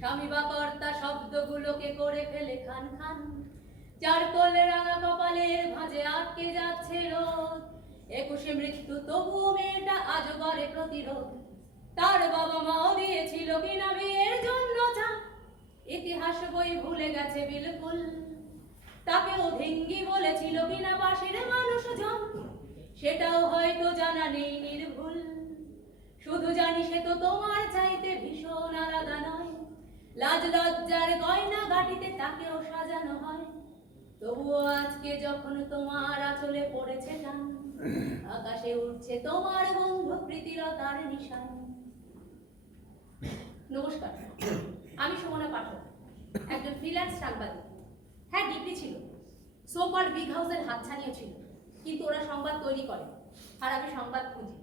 স্বামী বা কর্তা শব্দগুলোকে করে ফেলে খান খান। চার কোলে রাঙা কপালের ভাঁজে আটকে যাচ্ছে রোদ। 21 মৃত্যু তবুও মেয়েটা আজও করে প্রতিরোধ। তার বাবা মাও দিয়েছিল কিনা বিয়ের জন্য চাপ। ইতিহাস বই ভুলে গেছে বিলকুল। তাকেও ধিঙ্গি বলেছিল কিনা পাশের মানুষজন, সেটাও হয়তো জানা নেই নির্ভুল। শুধু জানি সে তো তোমার চাইতে ভীষণ আলাদা নয়। লাজ লজ্জার গয়না গাটিতে তাকেও সাজানো হয়। তবুও আজকে যখন তোমার আঁচলে পড়েছে টান, আকাশে উঠছে তোমার বন্ধু প্রীতিলতার নিশান। নমস্কার, আমি সুমনা পাঠক, একজন ফ্রিল্যান্স সাংবাদিক। হ্যাঁ, ডিগ্রি ছিল, সোপার বিগ হাউসের হাতছানিও ছিল, কিন্তু ওরা সংবাদ তৈরি করে আর আমি সংবাদ খুঁজি।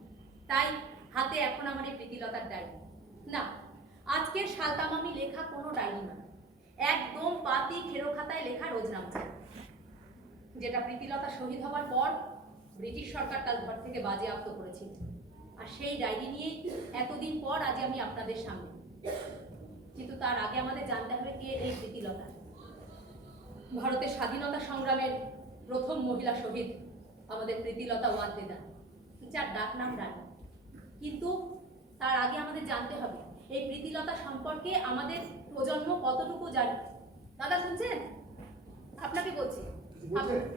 তাই হাতে এখন আমার এই প্রীতিলতার ডায়েরি। না, আজকের সালতামামি লেখা কোনো ডায়েরি না, একদম পাতি খেরো খাতায় লেখা রোজনামচা, যেটা প্রীতিলতা শহীদ হবার পর ব্রিটিশ সরকার তার ঘর থেকে বাজেয়াপ্ত করেছিল। আর সেই ডায়েরি নিয়েই এতদিন পর আজ আমি আপনাদের সামনে। কিন্তু তার আগে আমাদের জানতে হবে কে এই প্রীতিলতা। ভারতের স্বাধীনতা সংগ্রামের প্রথম মহিলা শহীদ আমাদের প্রীতিলতা ওয়াদ্দেদার, যার ডাক নাম রানী। কিন্তু তার আগে আমাদের জানতে হবে এই প্রীতিলতা সম্পর্কে আমাদের প্রজন্ম কতটুকু জানে। দাদা শুনছেন? আপনাকে বলছি।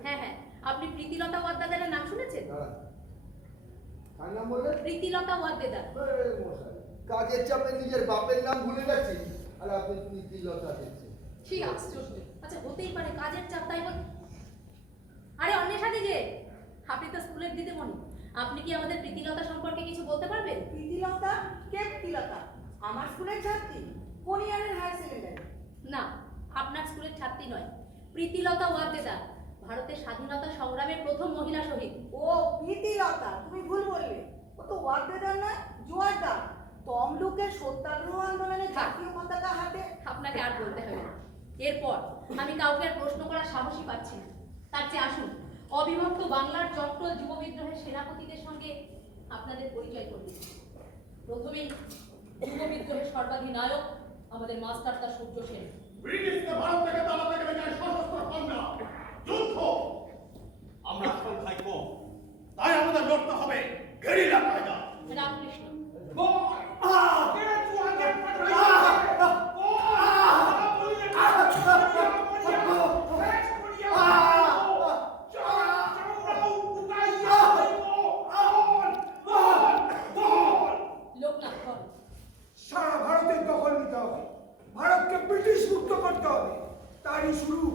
হ্যাঁ হ্যাঁ, আপনি প্রীতিলতা ওয়াদ্দেদারের নাম শুনেছেন? প্রীতিলতা ওয়াদ্দেদার। কাজের চাপে নিজের বাপের নাম ভুলে গেছি আর আপনি প্রীতিলতা দিচ্ছেন। কি আশ্চর্য! আচ্ছা, হতেই পারে কাজের চাপ, তাই বল। আরে অন্যের সাথে যে আপনি তো স্কুলের দিদিমণি, আপনি কি আমাদের প্রীতিলতা সম্পর্কে কিছু বলতে পারবেন? প্রীতিলতা? কে প্রীতিলতা? আমার স্কুলের ছাত্রী, কোন ইয়ারের হায়ার সেকেন্ডারি? না, আপনার স্কুলের ছাত্রী নয়, প্রীতিলতা ওয়াদ্দেদার, ভারতের স্বাধীনতা সংগ্রামের প্রথম মহিলা শহীদ। ও প্রীতিলতা, তুমি ভুল বললে। ও তো ওয়াদ্দেদার না, জোয়ারদার। তমলুকের সত্যাগ্রহ আন্দোলনে জাতীয় পতাকা হাতে। আপনাকে আর বলতে হবে না। এরপর আমি কাউকে আর প্রশ্ন করার সাহসই পাচ্ছি না। তার চেয়ে আসুন অবিভক্ত বাংলার চট্টল যুব বিদ্রোহের সেনাপতিদের সঙ্গে আপনাদের পরিচয় করে দিই। প্রথমেই যুব বিদ্রোহের সর্বাধিনায়ক আমাদের মাস্টারদা সূর্য সেন। ব্রিটিশকে ভারত থেকে তাড়াতে গেলে যায় সশস্ত্র সংগ্রাম, যুদ্ধ। আমরা সংখ্যায় কম, তাই আমাদের লড়তে হবে গেরিলা কায়দা। রামকৃষ্ণ। সারা ভারতের দখল নিতে হবে, ভারতকে ব্রিটিশ মুক্ত করতে হবে। তারই শুরু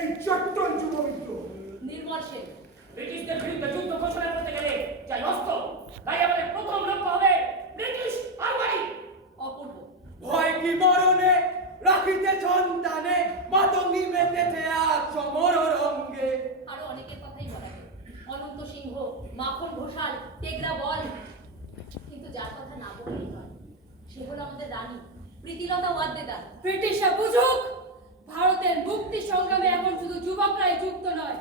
এই চট্টল যুব বিদ্রোহ। নির্মল সেন। ব্রিটিশদের বিরুদ্ধে যুদ্ধ ঘোষণা করতে গেলে চাই অস্ত্র, তাই আমাদের প্রথম লক্ষ্য হবে ব্রিটিশ আর্মি। অপূর্ব। ভয় কি মরণে রাখিতে সন্তানে, মাতঙ্গি মেতেছে আজ সমর রঙ্গে। আরো অনেকের কথাই বলা যায়, অনন্ত সিংহ, মাখন ঘোষাল, টেগরা বল। কিন্তু যার কথা না বললেই নয়, সে হলো আমাদের রানী প্রীতিলতা ওয়াদ্দেদার। ব্রিটিশরা বুঝুক, ভারতের মুক্তি সংগ্রামে এখন শুধু যুবকরাই যুক্ত নয়,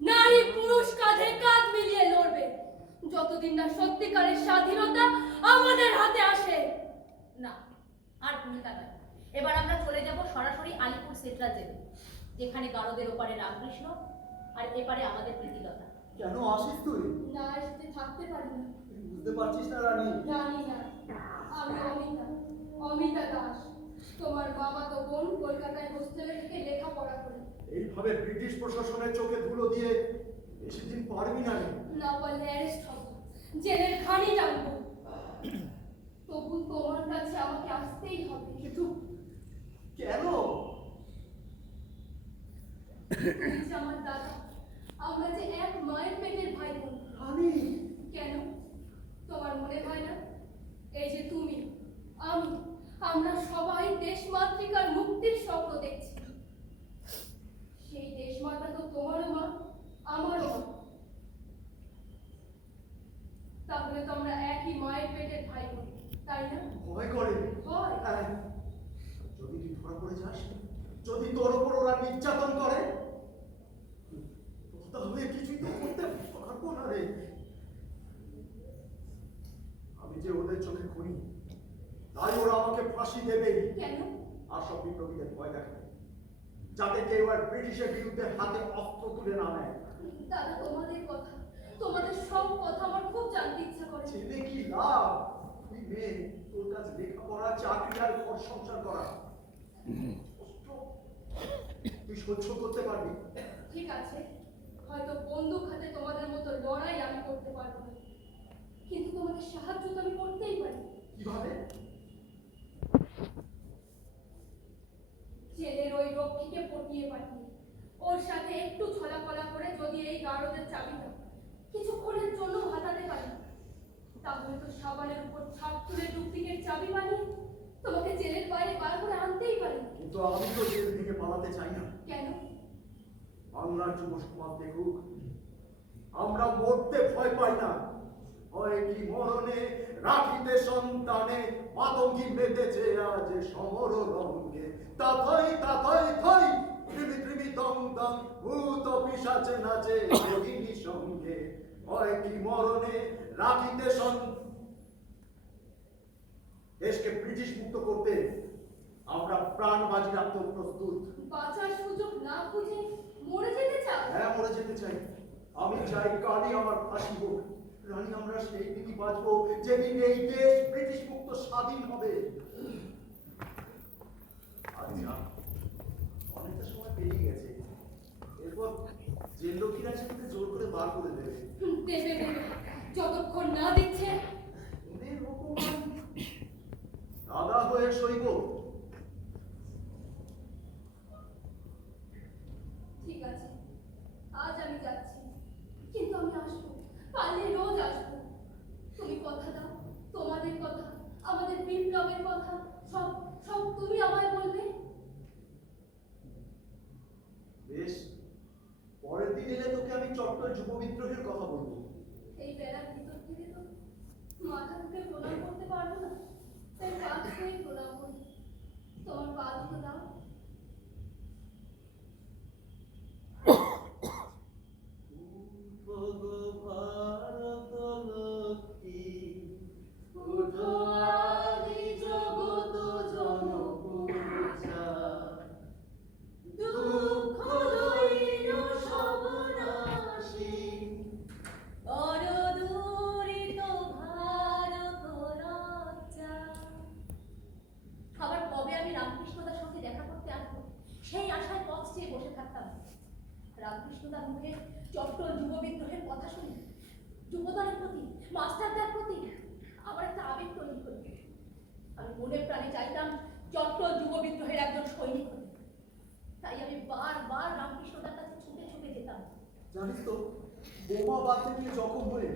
নারী পুরুষ কাঁধে কাঁধ মিলিয়ে লড়বে, যতদিন না সত্যিকারের স্বাধীনতা আমাদের হাতে আসে। না, আর ভূমিকা নয়। এবার আমরা চলে যাব সরাসরি আলিপুর সেন্ট্রাল জেলে, যেখানে গারদের ওপারে রামকৃষ্ণ আর এপারে আমাদের প্রীতিলতা। কেন আসিস তুই? না আসতে থাকতে পারি না। বুঝতে পারছিস না রানী? জানি না, আমি অমিতা, অমিতা দাস। তোমার বাবা তো বোন কলকাতায় হোস্টেলে থেকে লেখাপড়া করে। এইভাবে ব্রিটিশ প্রশাসনের চোখে ধুলো দিয়ে বেশি দিন পারবি না রে। না পারলে অ্যারেস্ট হব, জেলের ঘানি টানবো। তবু তোমার কাছে আমাকে আসতেই হবে। কিন্তু কেন? তুমি যে আমার দাদা, আমরা যে এক মায়ের পেটের ভাই বোন। আমি কেন তোমার মনে হয় না, এই যে তুমি, আমি, আমরা সবাই দেশমাতৃকার মুক্তির স্বপ্ন দেখছি। সেই দেশমাতা তো তোমারও মা, আমারও মা। তাহলে তো আমরা একই মায়ের পেটের ভাই বোন, তাই না? ভয় করে। ভয়? হ্যাঁ। যদি তুই ধরা পড়ে যাস, যদি তোর উপর ওরা নির্যাতন করে, তাহলে কিছুই তো করতে পারবো না রে। আমি যে ওদের চোখে খুনি, তাই ওরা আমাকে ফাঁসি দেবে। কেন? যাতে কেউ আর ব্রিটিশের বিরুদ্ধে হাতে অস্ত্র তুলে না নেয়। দাদা, তোমাদের কথা, তোমাদের সব কথা আমার খুব জানতে ইচ্ছা করে। ছেলে কি লাভ? তুই মেয়ে, তোর কাছে লেখাপড়া, চাকরি আর ঘর সংসার করা কষ্ট তুই সহ্য করতে পারবি? ঠিক আছে, হয়তো বন্দুক হাতে তোমাদের মতো লড়াই আমি করতে পারবো না, কিন্তু তোমাদের সাহায্য তো আমি করতেই পারি। কিভাবে? জেলের ওই রক্ষীকে পটিয়ে পাঠিয়ে ওর সাথে একটু ছলাফলা করে যদি এই গারদের চাবিটা কিছুক্ষণের জন্য হাতাতে পারি, তাহলে তো সাবানের উপর ছাপ তুলে ডুপ্লিকেট চাবি বানিয়ে তোমাকে জেলের বাইরে বার করে আনতেই পারি। কিন্তু আমি তো জেল থেকে পালাতে চাই না। কেন? বাংলার যুব সমাজ দেখুক আমরা মরতে ভয় পাই না। হয় কি মরণে রাখিতে সন্তানে মাতঙ্গি মেতেছে আজ সমর রঙ্গে। তাথই তাথই থই ত্রিবি ত্রিবি দং দং ভূত পিশাচে নাচে যোগিনী সঙ্গে। হয় কি মরণে রাখিতে দেশকে ব্রিটিশ মুক্ত করতে আমরা প্রাণ বাজি রাখতে প্রস্তুত। বাঁচার সুযোগ না খুঁজে মরে যেতে চাও? হ্যাঁ, মরে যেতে চাই। আমি চাই কালই আমার ফাঁসি হোক। রানী, আমরা সেই দিনই বাঁচবো যেদিন এই দেশ ব্রিটিশ মুক্ত স্বাধীন হবে। আচ্ছা, অনেকটা সময় পেরিয়ে গেছে, এরপর জেল লোকেরা সেটাকে জোর করে বার করে দেবে। দেবে দেবে, যতক্ষণ না দিচ্ছে। ওদের অপমান দাদা হয়ে সইব। ঠিক আছে, আজ আমি যাচ্ছি, কিন্তু আমি আসবো, পারলে রোজ আসবো। তুমি কথা দাও, তোমাদের কথা, আমাদের বিপ্লবের কথা সব সব তুমি আমায় বলবে। বেশ, পরের দিন এলে তোকে আমি চট্টল যুব বিদ্রোহের কথা বলবো। এই বেড়ার ভিতর থেকে তো মাথা থেকে প্রণাম করতে পারবো না, তাই পা ধুয়েই প্রণাম করি। তোমার পা দুটো দাও। ভারত লক্ষ্মী উঠো আদি জগৎ জনপূজা, দুঃখ দৈন্য সব নাশী, করদূরিত ভারত লজ্জা। আবার কবে আমি রামকৃষ্ণদার সঙ্গে দেখা করতে আসবো সেই আশায় পথ চেয়ে বসে থাকতাম। রামকৃষ্ণদার মুখে চট্টল যুব বিদ্রোহের কথা শুনি যুবদলের প্রতি, মাস্টারদার প্রতি আমার একটা আবেগ তৈরি হলো। আমি মনে প্রাণে চাইতাম চট্টল যুব বিদ্রোহের একজন সৈনিক হতে। তাই আমি বারবার রামকৃষ্ণদার কাছে ছুটে ছুটে যেতাম। জানিস তো, বোমা বাঁধতে গিয়ে জখম হয়ে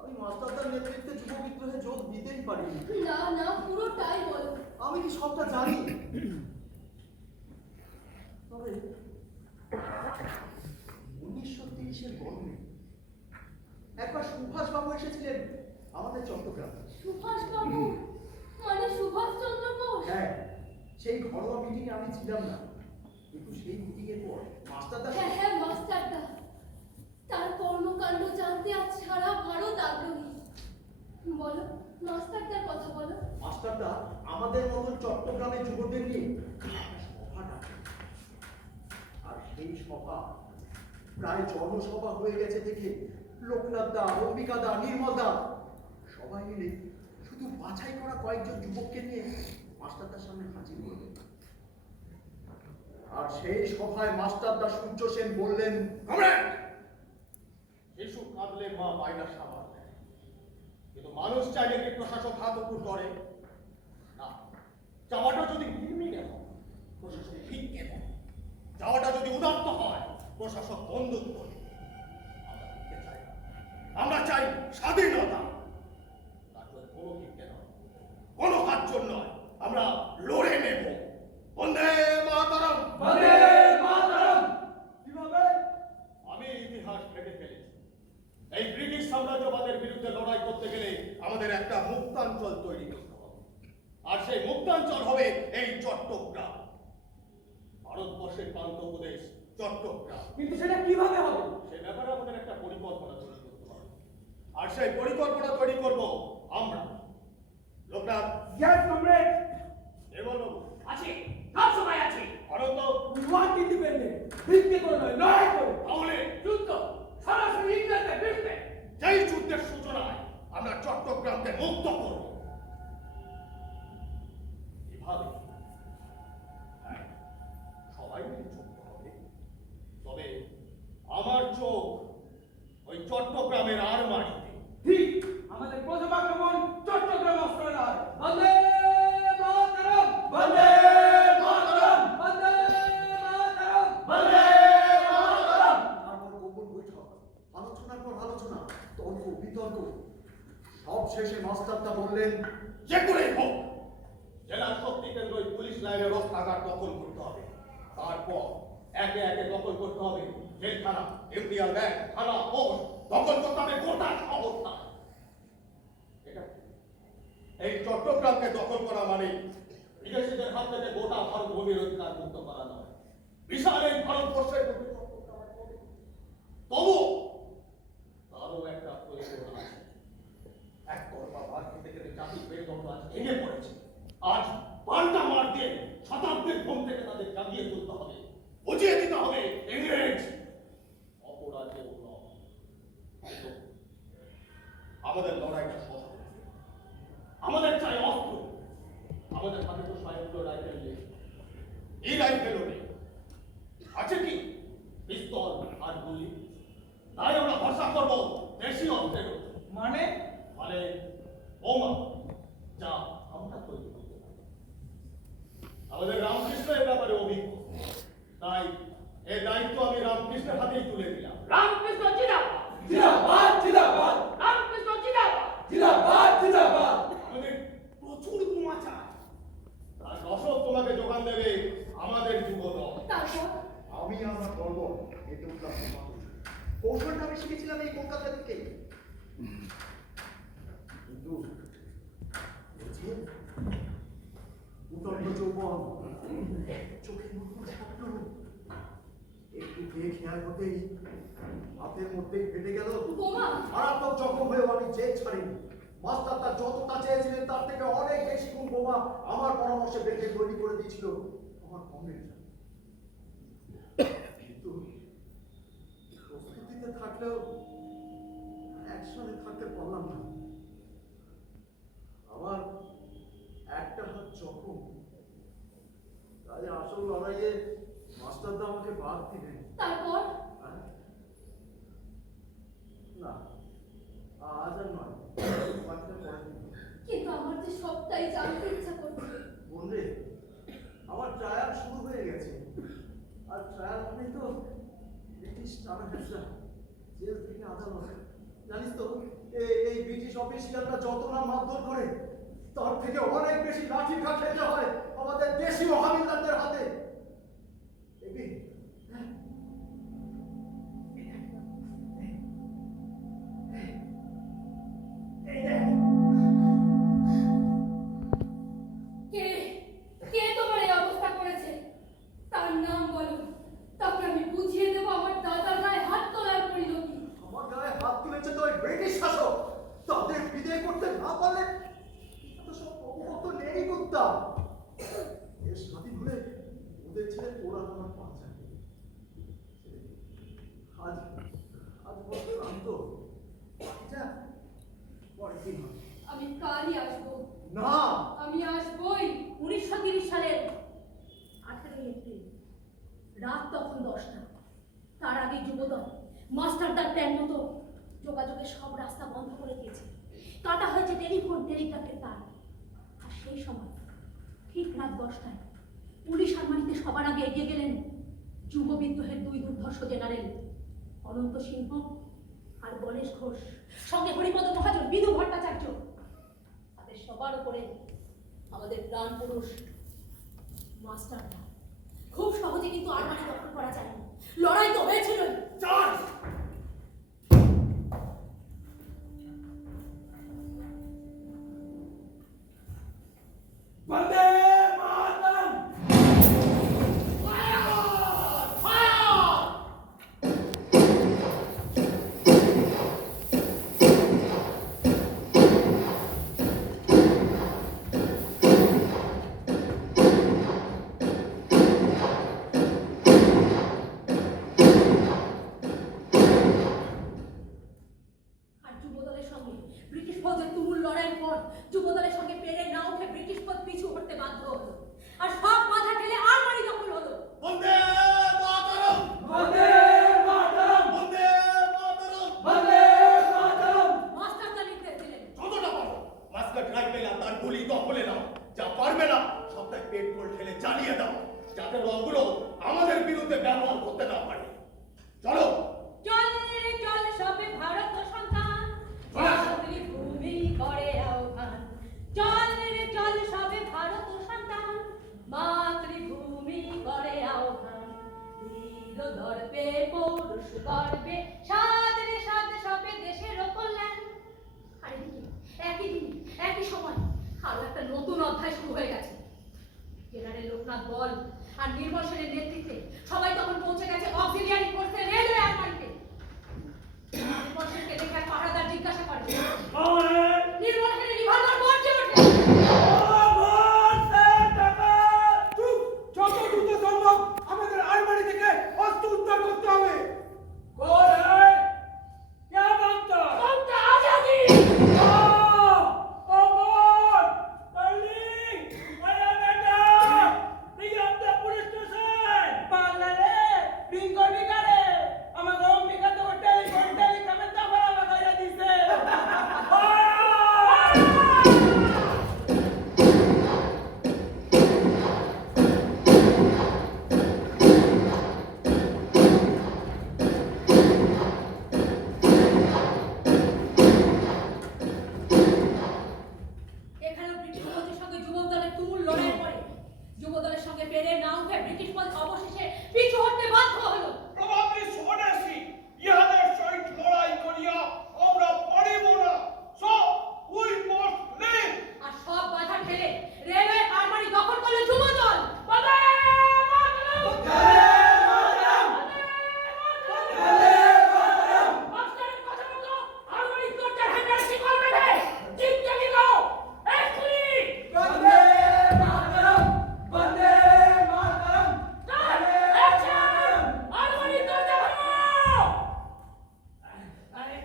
আমি মাস্টারদার নেতৃত্বে যুব বিদ্রোহে যোগ দিতেই পারিনি। না না, পুরোটাই বলো। আমি কি সবটা জানি? তবে 1930-এর গরমে একবার সুভাষ বাবু এসেছিলেন আমাদের চট্টগ্রামে। সুভাষ বাবু মানে সুভাষচন্দ্র বোস? হ্যাঁ, সেই ঘরোয়া মিটিংয়ে আমি ছিলাম না, কিন্তু সেই মিটিংয়ের পর মাস্টারদা হ্যাঁ হ্যাঁ, মাস্টারদা। তার কর্মকাণ্ড জানতে আজ সারা ভারত আগ্রহী। বলো, মাস্টারদার কথা বলো। মাস্টারদা আমাদের মতন চট্টগ্রামের যুবদের নিয়ে সভা ডাকেন। আর সেই সভা প্রায় জনসভা হয়ে গেছে দেখে লোকনাথ দা, অম্বিকা দা, নির্মল দা সবাই মিলে শুধু বাছাই করা কয়েকজন যুবককে নিয়ে মাস্টারদার সামনে হাজির করলেন। আর সেই সভায় মাস্টারদা সূর্য সেন বললেন, কমরেড, শিশু কাঁদলে মা বাইনা সামাল দেয়, কিন্তু মানুষ চাইলে কি প্রশাসক হাত উপর করে না? চাওয়াটা যদি নির্মীনে হয়, প্রশাসক ভিক্ষে দেয়। চাওয়াটা যদি উদাত্ত হয়, প্রশাসক বন্দুক করে। আমরা চাই স্বাধীনতা। তার জন্য কোনো ভিক্ষে নয়, কোনো হাতজোড় নয়, আমরা লড়ে নেব। বন্দে মাতরম, বন্দে মাতরম। কিভাবে? আমি ইতিহাস ভেবে ফেলেছি। এই ব্রিটিশ সাম্রাজ্যবাদের বিরুদ্ধে লড়াই করতে গেলে আমাদের একটা মুক্তাঞ্চল তৈরি করতে হবে, আর সেই মুক্তাঞ্চল হবে এই চট্টগ্রাম। ভারতবর্ষের প্রান্ত প্রদেশ চট্টগ্রাম। কিন্তু সেটা কিভাবে হবে? সে ব্যাপারে আমাদের একটা পরিকল্পনা তৈরি করতে হবে, আর সেই পরিকল্পনা তৈরি করব আমরা। Loknath, Yes, comrade. নির্মলবাবু, আছে, সব সময় আছে। ভারত উই ওয়ান্ট ইন্ডিপেন্ডেন্ট, ভিত্তি করে নয়, লড়াই করে। তাহলে যুদ্ধ সরাসরি ইংরেজদের বিরুদ্ধে। যেই যুদ্ধের সূচনায় আমরা চট্টগ্রামকে মুক্ত করব। এভাবে হ্যাঁ, সবাই মিলে চলতে হবে। তবে আমার চোখ ওই চট্টগ্রামের আরমারিতে। ঠিক, আমাদের প্রথম আক্রমণ চট্টগ্রাম অস্ত্রাগার। বন্দে মাতরম, বন্দে মাতরম, বন্দে মাতরম, বন্দে মাতরম। তারপর গোপন বৈঠক, আলোচনার পর আলোচনা, তর্ক বিতর্ক। সব শেষে মাস্টারদা বললেন, যে করেই হোক জেলার শক্তি কেন্দ্র ওই পুলিশ লাইনের অস্ত্রাগার দখল করতে হবে। তারপর একে একে দখল করতে হবে জেলখানা, এমপিআর ব্যাংক, থানা, পোস্ট। দখল করতে হবে গোটা শহরটা। এটা এই চট্টগ্রামকে দখল করা মানে বিদেশিদের হাত থেকে গোটা ভারত ভূমির অধিকার মুক্ত করা নয়। বিশাল এই ভারতবর্ষের মধ্যে চট্টগ্রামের মধ্যে তবু তারও একটা প্রয়োজন আছে। একতরফা রাজনীতি থেকে জাতির মেরুদণ্ড আজ ভেঙে পড়েছে। আজ পাল্টা মার দিয়ে শতাব্দীর ঘুম থেকে তাদের জাগিয়ে তুলতে হবে, বুঝিয়ে দিতে হবে ইংরেজ অপরাধে আমাদের লড়াইটা সহজ। আমাদের চাই অস্ত্র। আমাদের হাতে তো স্বয়ংক্রিয় রাইফেল নেই। এই রাইফেলও নেই। আছে কি পিস্তল আর গুলি। তাই আমরা ভরসা করবো দেশি অস্ত্রের উপর। মানে মানে বোমা, যা আমরা তৈরি করতে পারি। আমাদের রামকৃষ্ণ এর ব্যাপারে অভিজ্ঞ, তাই এই দায়িত্ব আমি রামকৃষ্ণের হাতেই তুলে দিলাম। রামকৃষ্ণ জিন্দাবাদ, জিন্দাবাদ, জিন্দাবাদ, রামকৃষ্ণ জিন্দাবাদ। জিন্দাবাদ, জিন্দাবাদ। আমাদের প্রচুর বোমা চাই। তার রসদ তোমাকে যোগান দেবে আমাদের যুবদল। তারপর আমি আমার গর্ব এতে উঠলাম কৌশলটা আমি শিখেছিলাম এই কলকাতা থেকে। কিন্তু উত্তপ্ত যৌবন, চোখের মুখে স্বপ্ন, একটু খেয়ে খেয়াল হতেই হাতের মধ্যেই ফেটে গেল। বোমা মারাত্মক জখম হয়েও আমি জেদ ছাড়িনি। মাস্টার তার যতটা চেয়েছিলেন তার থেকে অনেক বেশি গুণ বোমা আমার পরামর্শে বেঁধে তৈরি করে দিয়েছিল আমার কমরেড। কিন্তু প্রস্তুতিতে থাকলেও অ্যাকশনে থাকতে পারলাম না। আমার একটা হাত জখম, তাই আসল লড়াইয়ে মাস্টারদা আমাকে বাদ দিলেন। তারপর না, আজ আর নয়, বাকিটা পরে দিন। কিন্তু আমার যে সবটাই জানতে ইচ্ছা করছে। বললে আমার ট্রায়াল শুরু হয়ে গেছে। আর ট্রায়াল মানে তো ব্রিটিশ টানা হেঁচড়া, জেল থেকে আদালত। জানিস তো এই ব্রিটিশ অফিসিয়ালরা যত না মারধর করে তার থেকে অনেক বেশি লাঠি ঘা খেতে হয় আমাদের দেশীয় হাবিলদারদের হাতে। দেখবি কে কে তোমার এই অবস্থা করেছে? তার নাম বলো, তারপর আমি বুঝিয়ে দেবো আমার দাদার গায়ে হাত তোলার পরিণতি। আমার গায়ে হাত তুলেছে তো ওই ব্রিটিশ শাসক। তাদের বিদায় করতে না পারলে তো সব অবগত নেই কুত্তা। এর স্বাধীন হলে ওদের ছেড়ে তোরা আমার পাঁচা। আজ আজ বড় ক্লান্ত। যা পরের দিন হবে। আমি কালই আসবো। না, আমি আসবই। 1930 সালের 18 এপ্রিল রাত তখন 10টা। তার আগে যুবদল মাস্টারদার প্ল্যান মতো যোগাযোগের সব রাস্তা বন্ধ করে দিয়েছে। কাটা হয়েছে টেলিফোন, টেলিগ্রাফের তার। আর সেই সময় ঠিক রাত 10টায় পুলিশ আরমানিতে সবার আগে এগিয়ে গেলেন যুব বিদ্রোহের দুই দুর্ধর্ষ জেনারেল অনন্ত সিংহ আর গণেশ ঘোষ, সঙ্গে হরিপদ মহাজন, বিধু ভট্টাচার্য। তাদের সবার উপরে আমাদের প্রাণ পুরুষ মাস্টারদা। খুব সহজে কিন্তু আরমানি দখল করা যায়নি। লড়াই তো হয়েছিল। চার্জ। বন্দে মাতরম। দর্পে পৌরুষ গর্বে সাদরে সাদ সবে দেশের কল্যাণ। আর এদিকে একই দিনে একই সময় আরো একটা নতুন অধ্যায় শুরু হয়ে গেছে। জেনারেল লোকনাথ বল আর নির্মল সেনের নেতৃত্বে সবাই তখন পৌঁছে গেছে অক্সিলিয়ারি ফোর্সের রেলওয়ে আরমারিতে। নির্মল সেনকে দেখে এক পাহারাদার জিজ্ঞাসা করে, নির্মল সেনের রিভলভার গর্জে ওঠে। চুপ! যত দ্রুত সম্ভব আমাদের আলমারি থেকে অস্ত্র উদ্ধার করতে হবে। এখানেও ব্রিটিশ ফৌজের সঙ্গে যুবক দলের তুমুল লড়াইয়ের পরে যুব দলের সঙ্গে পেরে না উঠে ব্রিটিশ ফৌজ অবশেষে পিছু হটতে বাধ্য হলো। প্রভাবী স্বদেশী ইহাদের সহিত লড়াই করিয়া আমরা পারিব না। So we must leave. আর সব বাধা ঠেলে রেলওয়ে আরমারি দখল করলো যুব দল। মাস্টারের কথা মতো আরমারি দরজার হ্যান্ডেল শিকল বেঁধে জিপকে নিলো এক্ষুনি। বন্দে মাতরম, বন্দে মাতরম, অ্যাকশন! আরমারি দরজা ভাঙো! আরে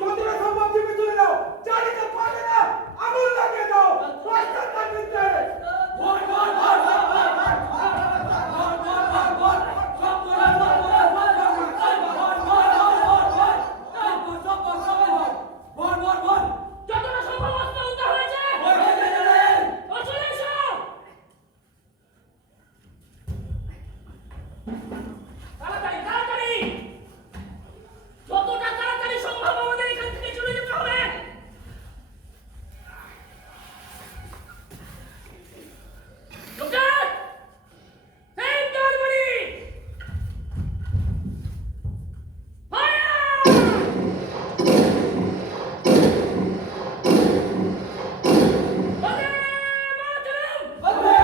যতটা সম্ভব জিপে তুলে নাও। চালিতে পারবে না, আগুন লাগিয়ে দাও। রাস্তার কাছে যতটা সম্ভব অস্ত্র উদ্ধার হয়েছে চলে এসো। তাড়াতাড়ি তাড়াতাড়ি, যতটা তাড়াতাড়ি সম্ভব আমাদের এখান থেকে চলে যেতে হবে। Loknath, save the armoury. Fire! বন্দে মাতরম! বন্দে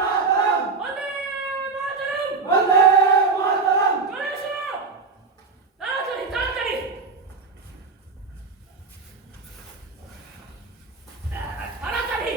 মাতরম, বন্দে মাতরম! বন্দে মাতরম। চলে এসো! তাড়াতাড়ি তাড়াতাড়ি! তাড়াতাড়ি!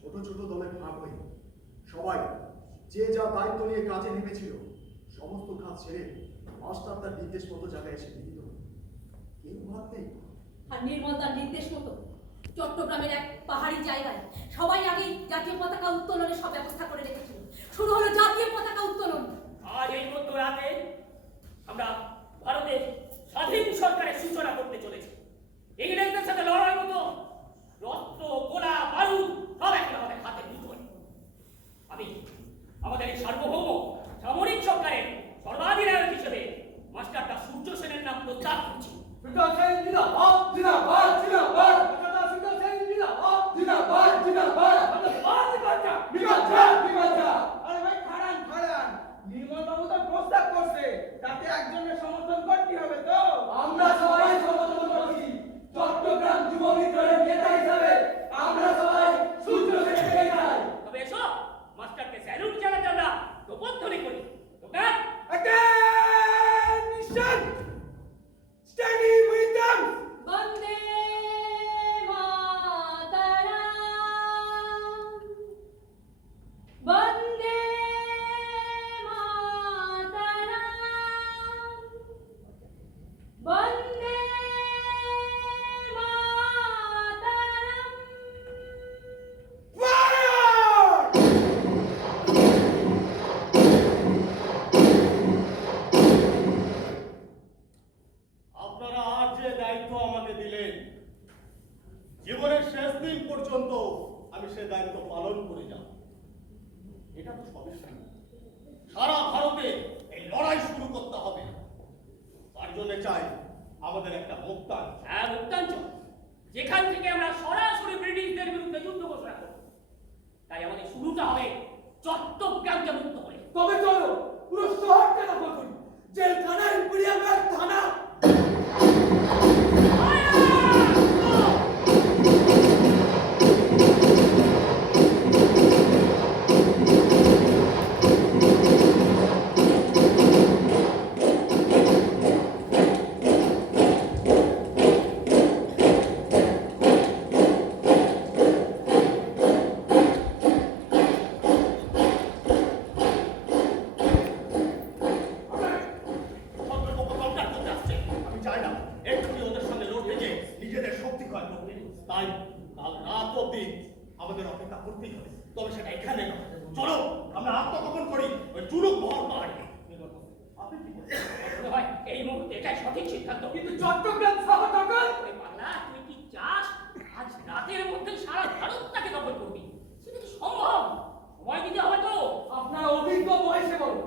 ছোট ছোট দলে ভাগ হয়ে সবাই যে যা দায়িত্ব নিয়ে কাজে নেমেছিল সমস্ত কাজ ছেড়ে মাস্টার তার নির্দেশ মতো জায়গায় এসে মিলিত হল। কেউ ভাত নেই। আর নির্মল তার নির্দেশ মতো চট্টগ্রামের এক পাহাড়ি জায়গায় সবাই আগেই জাতীয় পতাকা উত্তোলনের সব ব্যবস্থা করে রেখেছিল। শুরু হলো জাতীয় পতাকা উত্তোলন। আজ এই মধ্য রাতে আমরা ভারতের স্বাধীন সরকারের সূচনা করতে চলেছি। ইংরেজদের সাথে লড়াই মতো রক্ত গোলা বারুদ সব এখন আমাদের হাতে মুঠোয়। আমি আমাদের এই সার্বভৌম সামরিক সরকারের সর্বাধিনায়ক হিসেবে মাস্টারটা সূর্য সেনের নাম প্রস্তাব করছি। নির্মল বাবু তো প্রস্তাব করছে, তাতে একজনের সমর্থন করতে হবে তো। আমরা সবাই সমর্থন করছি। চট্টগ্রাম যুব বিদ্রোহের নেতা হিসাবে যতদিন পর্যন্ত আমি সে দায়িত্ব পালন করে যাব। এটা তো সবই শুরু। সারা ভারতে এই লড়াই শুরু করতে হবে। তার জন্য চাই আমাদের একটা মুক্তান। হ্যাঁ, মুক্তাঞ্চল, যেখান থেকে আমরা সরাসরি ব্রিটিশদের বিরুদ্ধে যুদ্ধ ঘোষণা করব। তাই আমাদের শুরুটা হবে চট্টগ্রামকে মুক্ত করে। তবে চলো পুরো শহরটা দখল করি, জেলখানা, ইম্পেরিয়াল ব্যাংক, থানা। আমি চাই না এক্ষুনি ওদের সঙ্গে লড়তে গিয়ে নিজেদের শক্তি ক্ষয় করতে। তাই কাল রাত অব্দি আমাদের অপেক্ষা করতেই হবে। তবে সেটা এখানে নয়। চলো আমরা আত্মগোপন করি ওই চুরুক বহর পাহাড়ে। আপনি কি বলছেন? মনে হয় এই মুহূর্তে এটাই সঠিক সিদ্ধান্ত। কিন্তু চট্টগ্রাম শহর দখল। ওরে পাগলা, তুই কি চাস আজ রাতের মধ্যে সারা ভারতটাকে দখল করবি? সেটা কি সম্ভব? সময় দিতে হবে তো। আপনারা অভিজ্ঞ, বয়সে বড়,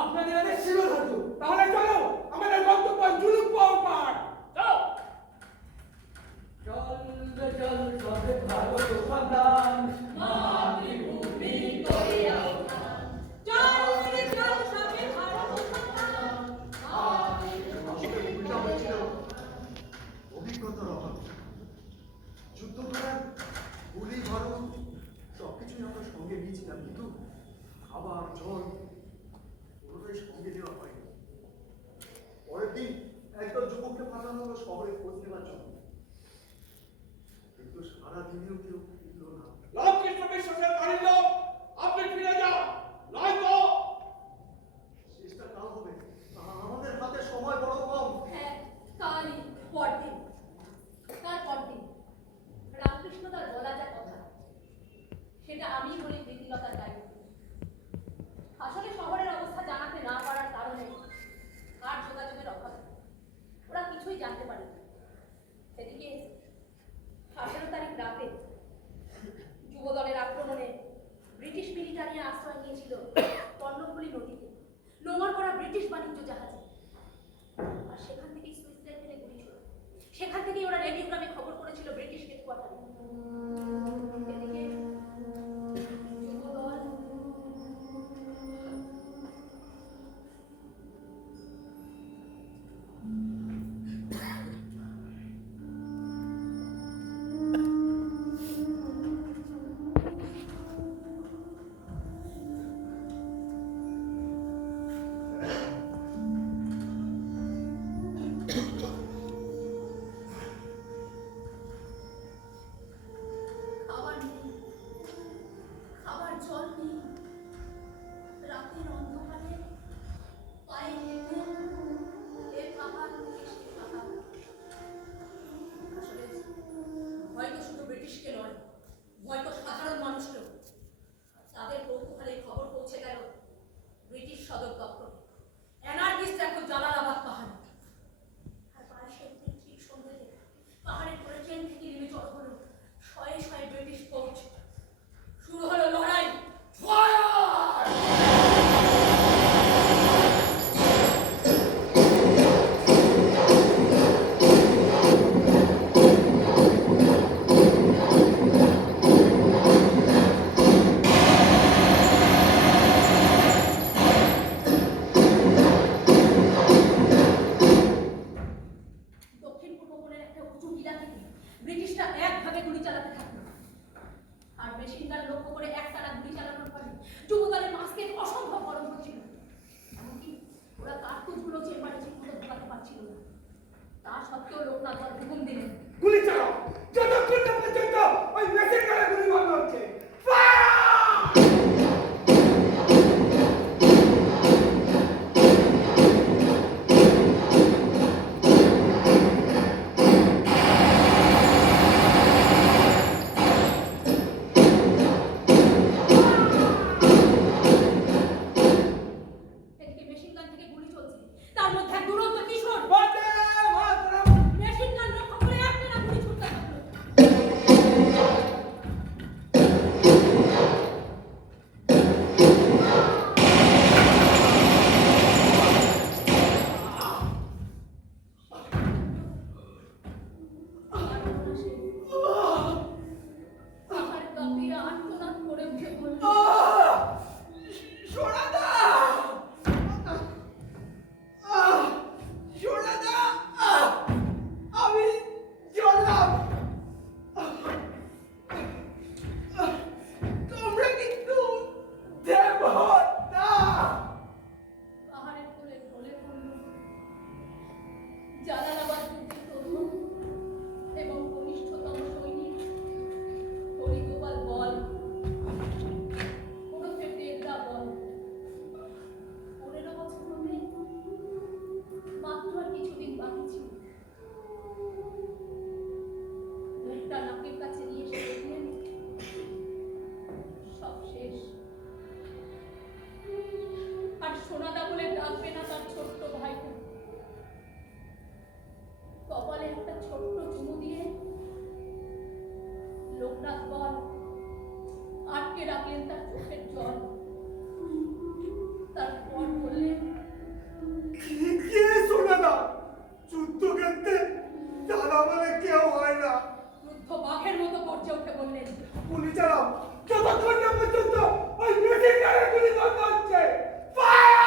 আপনাদের হাতে শিরোধার্য। তাহলে চলো আমাদের গন্তব্য জুলুক পাহাড়। চলো। চল রে চল সবে ভারত সন্তান, মাতৃভূমি করিয়া উত্থান। চল রে চল সবে ভারত সন্তান, আসলে উল্টা হয়েছিল অভিজ্ঞতার অভাব। যুদ্ধ করার গুলি, বারুদ সবকিছুই আমরা সঙ্গে নিয়েছিলাম, কিন্তু খাবার, জল পুরোটাই সঙ্গে নেওয়া হয়নি। পরের দিন একদল যুবককে পাঠানো হলো শহরে খোঁজ নেওয়ার জন্য, কিন্তু সারাদিনেও কেউ ফিরল না। রামকৃষ্ণ বিশ্বাসের বাড়ির লোক, আপনি ফিরে যান, নয়তো চেষ্টা কাল হবে। আমাদের হাতে সময় বড় কম। হ্যাঁ, কালই পরদিন। তার পরদিন রামকৃষ্ণ তার বলা যা কথা সেটা আমি বলি প্রীতিলতার দায়িত্ব। আসলে শহরের অবস্থা জানাতে না পারার কারণে আর যোগাযোগের অভাবে ওরা কিছুই জানতে পারেনি। সেদিকে 18 তারিখ রাতে যুবদলের আক্রমণে ব্রিটিশ মিলিটারি আশ্রয় নিয়েছিল কর্ণফুলী নদীতে নোঙর করা ব্রিটিশ বাণিজ্য জাহাজে। আর সেখান থেকেই সুইস রাইফেলে গুলি ছোড়ে। সেখান থেকেই ওরা রেডিওগ্রামে খবর করেছিল ব্রিটিশ হেডকোয়ার্টারে। এদিকে যুবদল খাবার নেই, খাবার জল নেই। রাতের অন্ধকারে পায়ে হেঁটে এ পাহাড় থেকে সে পাহাড়। আসলে ভয় তো শুধু ব্রিটিশকে নয়, ভয় তো সাধারণ মানুষকেও। তাদের কৌতূহলে খবর পৌঁছে গেল ব্রিটিশ সদর দপ্তরে। অ্যানার্কিস্ট এখন জালালাবাদ পাহাড়ে। আর 22 এপ্রিল ঠিক সন্ধ্যেতে পাহাড়ের পরে ট্রেন থেকে নেমে চড় হলো শয়ে শয়ে ব্রিটিশ ফৌজ। শুরু হলো লড়াই। দক্ষিণ পূর্ব কোণের একটা উঁচু টিলা থেকে ব্রিটিশরা একভাবে গুলি চালাতে থাকলো। আর মেশিন গান লক্ষ্য করে একটানা গুলি চালানোর ফলে যুবদলের মাস্কে অসম্ভব গরম হচ্ছিল। এমনকি ওরা কার্তুজগুলো চেম্বারে ঠিক মতো ঢোকাতে পারছিল না। তা সত্ত্বেও লোকনাথ দল হুকুম দিলেন, গুলি চালাও, যতক্ষণ না পর্যন্ত ওই মেশিন গানে গুলি বন্ধ হচ্ছে। ফায়ার! এদিকে মেশিন গান থেকে গুলি চলছে, তার মধ্যে এক দুরন্ত কিশোর বন্দে মাতরম! মেশিন গান লক্ষ্য করে একটানা গুলি ছুটতে থাকলো। আটকে রাখলেন তার চোখের জল। তারপর বললেন, কে শোনে না? যুদ্ধক্ষেত্রে তারা বলে কেউ হয় না। ক্রুদ্ধ বাঘের মতো গর্জে উঠে বললেন, গুলি চালাও, যতক্ষণ না পর্যন্ত ওই মেশিন গানের গুলি বন্ধ হচ্ছে। ফায়ার!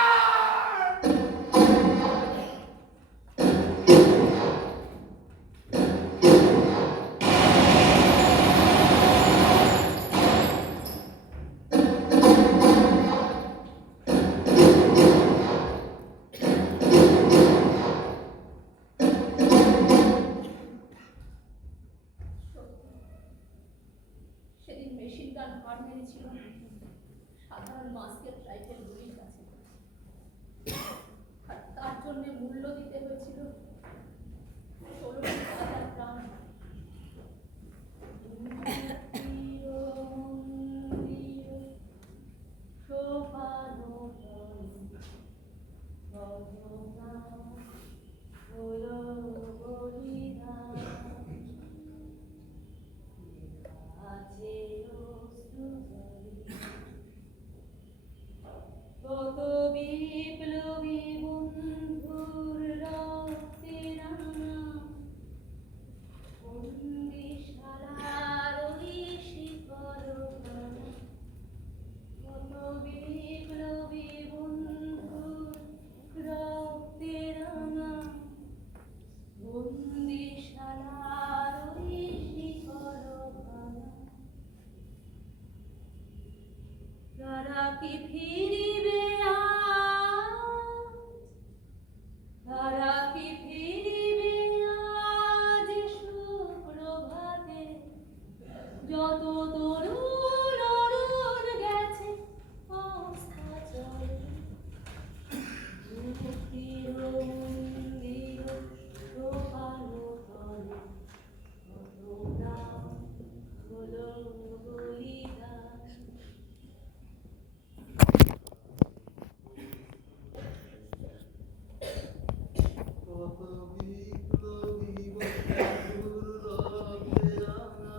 সেদিন মেশিন গান হার মেরেছিল সাধারণ মাস্কের রাইফেল গুলির কাছে, আর তার জন্য মূল্য দিতে হয়েছিল 16,000 প্রাণ। কত বিপ্লবী বন্ধুর রক্তে রাঙা বন্দিশালার ওই শিকল ভাঙা। কত বিপ্লবী বন্ধুর রক্তে রাঙা বন্দিশালার ওই শিকল ভাঙা। তারা কি ফিরিবে আজ? তারা কি ফিরিবে আজ সুপ্রভাতে? যত তরুণ অরুণ গেছে অস্তাচলে। মুক্তির মন্দির সোপানো তলে কত প্রাণ হলো বলিদান। কত বিপ্লবী বন্ধুর রক্তে রাঙা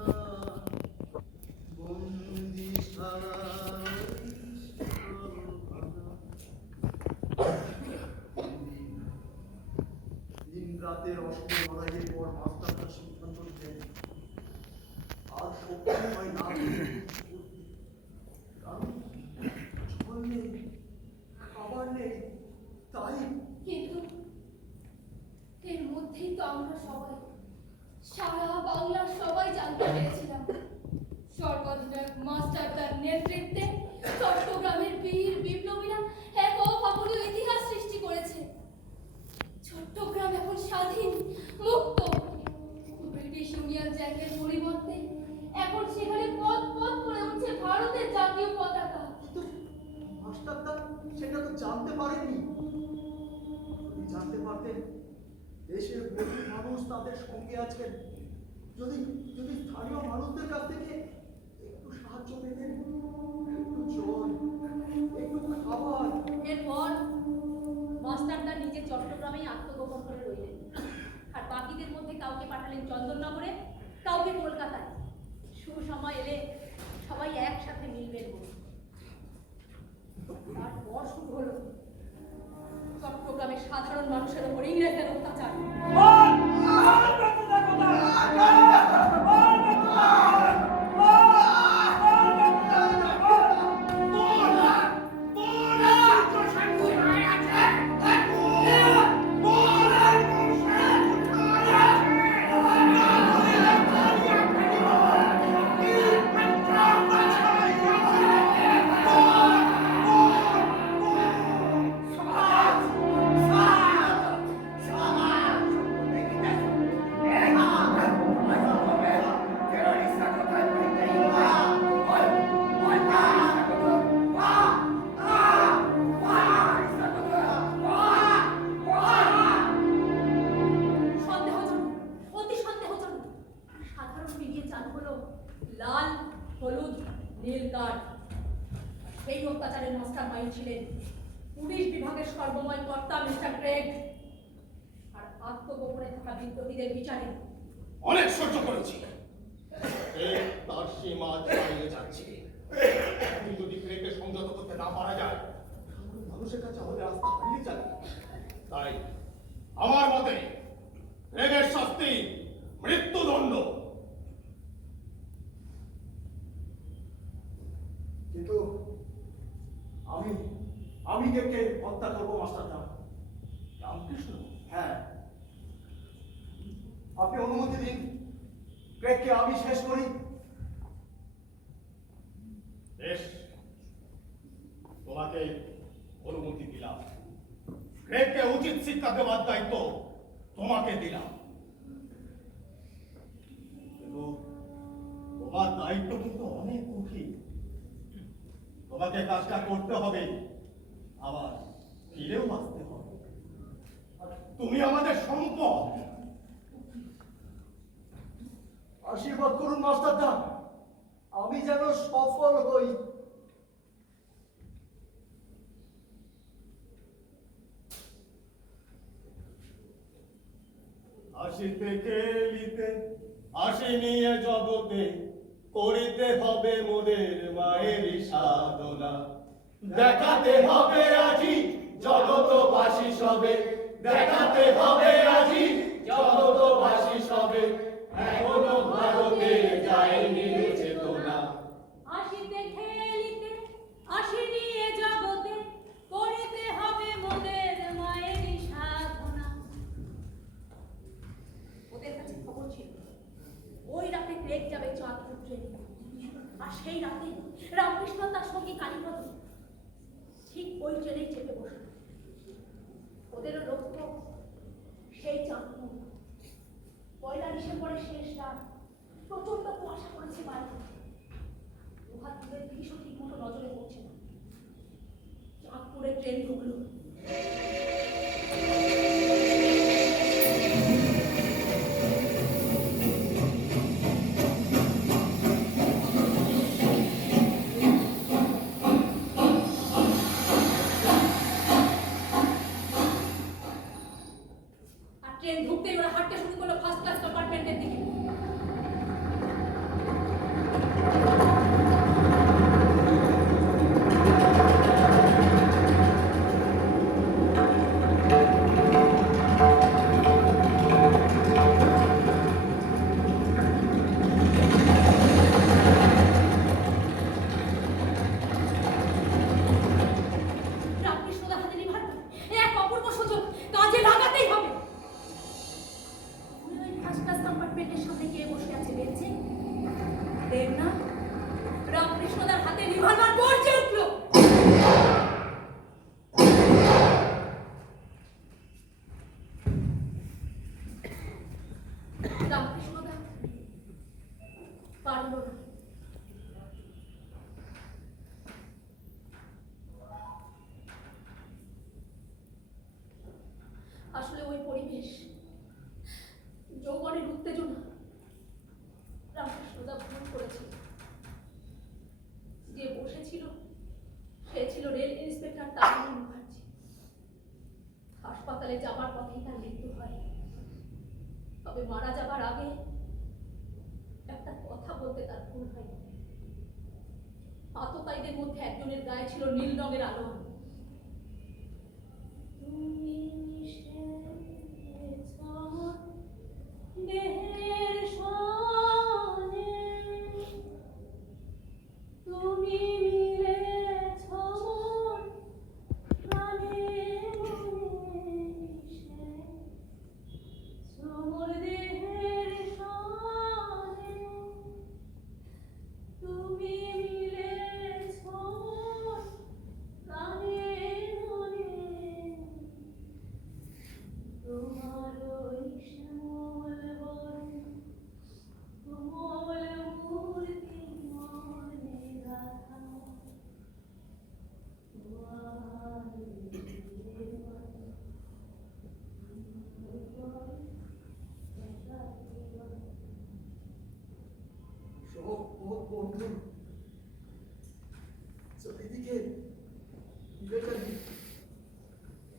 বন্দিশালার ওই শিকল ভাঙা। দিন রাতের অসম লড়াইয়ের পর মাস্টাররা সিদ্ধান্ত নিলেন আর শক্তি হয় না, কারণ জল নেই, খাবার নেই, তাই কিন্তু এর মধ্যেই তো আমরা সবাই, সারা বাংলার সবাই জানতে পেরেছিলাম সর্বাধিনায়ক মাস্টার তার নেতৃত্বে চট্টগ্রামের বীর বিপ্লবীরা এক অভাবনীয় ইতিহাস সৃষ্টি করেছে। চট্টগ্রাম এখন স্বাধীন, মুক্ত। ব্রিটিশ ইউনিয়ন জ্যাকের পরিবর্তে এখন সেখানে পথ পথ করে উঠছে ভারতের জাতীয় পতাকা। কিন্তু মাস্টারদা সেটা তো জানতে পারেননি। যদি জানতে পারতেন দেশের বহু মানুষ তাদের সঙ্গে আছেন, যদি যদি স্থানীয় মানুষদের কাছ থেকে একটু সাহায্য পেতেন, একটু জল, একটু খাবার। এরপর মাস্টারদা নিজে চট্টগ্রামেই আত্মগোপন করে রইলেন, আর বাকিদের মধ্যে কাউকে পাঠালেন চন্দননগরে, কাউকে কলকাতায়। সুসময় এলে সবাই একসাথে মিলবেন বলে। তারপর শুরু হলো চট্টগ্রামের সাধারণ মানুষের উপর ইংরেজদের অত্যাচার। সেই অত্যাচারের মাস্টার মাইন্ড ছিলেন পুলিশ বিভাগের সর্বময় কর্তা মিস্টার ক্রেগ। আর আত্মগোপনে থাকা বিদ্রোহীদের বিচারে অনেক সহ্য করেছি, তার সীমা ছাড়িয়ে যাচ্ছে। যদি ক্রেকে সংযত করতে না পারা যায় তাহলে মানুষের কাছে আমাদের রাস্তা হারিয়ে যাবে। তাই আমার মতে ক্রেকের শাস্তি মৃত্যুদণ্ড। কিন্তু আমি আমি কে হত্যা করবো মাস্টারদা? রামকৃষ্ণ, হ্যাঁ, আপনি অনুমতি দিন ক্রেককে আমি শেষ করি। বেশ, তোমাকে অনুমতি দিলাম। ক্রেককে উচিত শিক্ষা দেওয়ার দায়িত্ব তোমাকে দিলাম। কিন্তু তোমার দায়িত্ব কিন্তু অনেক কঠিন। তোমাকে কাজটা করতে হবে, আবার ফিরেও আসতে হবে। আর তুমি আমাদের সম্পদ। আশীর্বাদ করুন মাস্টারদা, আমি যেন সফল হই। আসিতে খেলিতে আসি নিয়ে জগতে, করিতে হবে মোদের মায়ের সাধনা। দেখাতে হবে আজি জগতবাসী সবে, দেখাতে হবে আজি জগতবাসী সবে, এখনো ভারতে যায়নি চেতনা। আসিতে খেলিতে আসি নিয়ে জগতে, করিতে হবে মোদের মায়েরই সাধনা। ওদের কাছে খবর ছিল ওই রাতে ক্রেক যাবে চাঁদপুর ট্রেনে, আর সেই রাতে রামকৃষ্ণ তার সঙ্গে কালীপদ ঠিক ওই ট্রেনেই চেপে বসল। ওদেরও লক্ষ্য সেই চাঁদপুর। 1 ডিসেম্বরের শেষ রাত, প্রচন্ড কুয়াশা পড়েছে বাইরে। দুহাত দূরের দৃশ্য ঠিক মতো নজরে পড়ছে না। চাঁদপুরে ট্রেন ঢুকলো। আর ট্রেন ঢুকতেই ওরা হাঁটতে শুরু করলো ফার্স্ট ক্লাস কম্পার্টমেন্টের দিকে। রামকৃষ্ণদার হাতে রিভলভার, এক অপূর্ব সুযোগ, কাজে লাগাতেই হবে। ওই ফার্স্ট ক্লাস কম্পার্টমেন্টের সামনে গিয়ে বসে আছে বেঞ্চে দেবনা। রামকৃষ্ণদার হাতে রিভলভার গর্জে উঠলো। রামকৃষ্ণদা পারল না। আসলে ওই পরিবেশ, যৌবনের উত্তেজনা, রামকৃষ্ণদা ভুল করেছিল। যে বসেছিল সে ছিল রেল ইন্সপেক্টর তারিণী মুখার্জি। হাসপাতালে যাবার পথেই তার মৃত্যু হয়। তবে মারা যাবার আগে একটা কথা বলতে তার ভুল হয়নি। আততায়ীদের মধ্যে একজনের গায়ে ছিল নীল রঙের আলোয়ান। তুমি দেহের সনে, তুমি মিলেছ মন প্রাণে মনে মিশে, শ্রমর দেহের সনে, তুমি মিলেছ মন প্রাণে মনে, তোমার ওই শ্যামল বন কোমল মূর্তি মনে রাখা, তোমার জীবন বন্ধু, চারিদিকে বেকারি,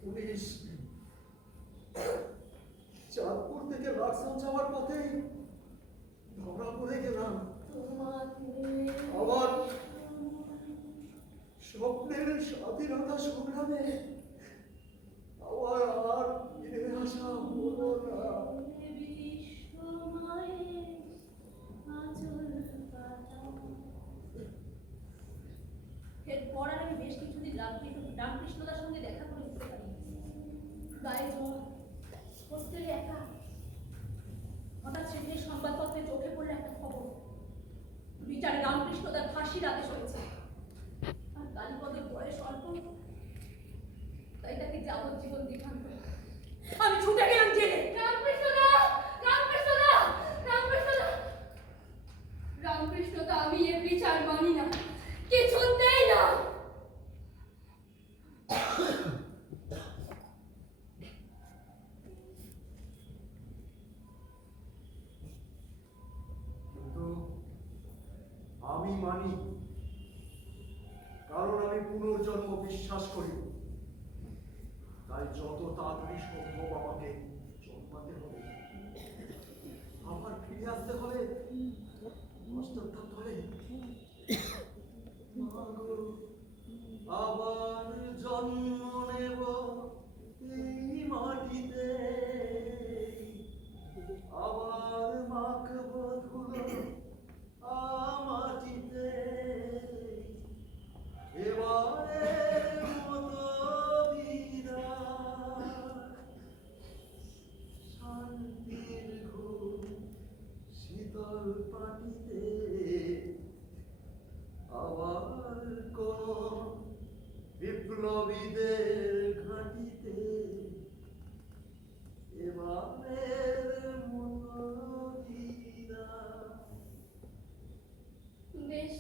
পুলিশ। চাঁদপুর থেকে লাকসাম যাওয়ার পথেই ধরা পড়ে গেলাম। তোমাকে আবার জীবন দিখান্ত। আমি ছুটে গেলাম জেলে। রামকৃষ্ণদা, রামকৃষ্ণদা, রামকৃষ্ণদা, রামকৃষ্ণদা, আমি এর বিচার মানি না, কিছুতেই না। কিন্তু আমি মানি, কারণ আমি পুনর্জন্ম বিশ্বাস করি। তাই যত তাড়াতাড়ি সম্ভব আমাকে জন্মাতে হবে, আবার ফিরে আসতে হবে মাস্টারটার দলে। মাগো, আবার জন্ম নেব এই মাটিতে, আবার মাখব ধুলো মাটিতে, এবারের মতো বিদায়। শান্তির ঘুম শীতল পাটিতে, আবার কোন বিপ্লবীদের ঘাঁটিতে, এবারের মতো বিদায়। বেশ,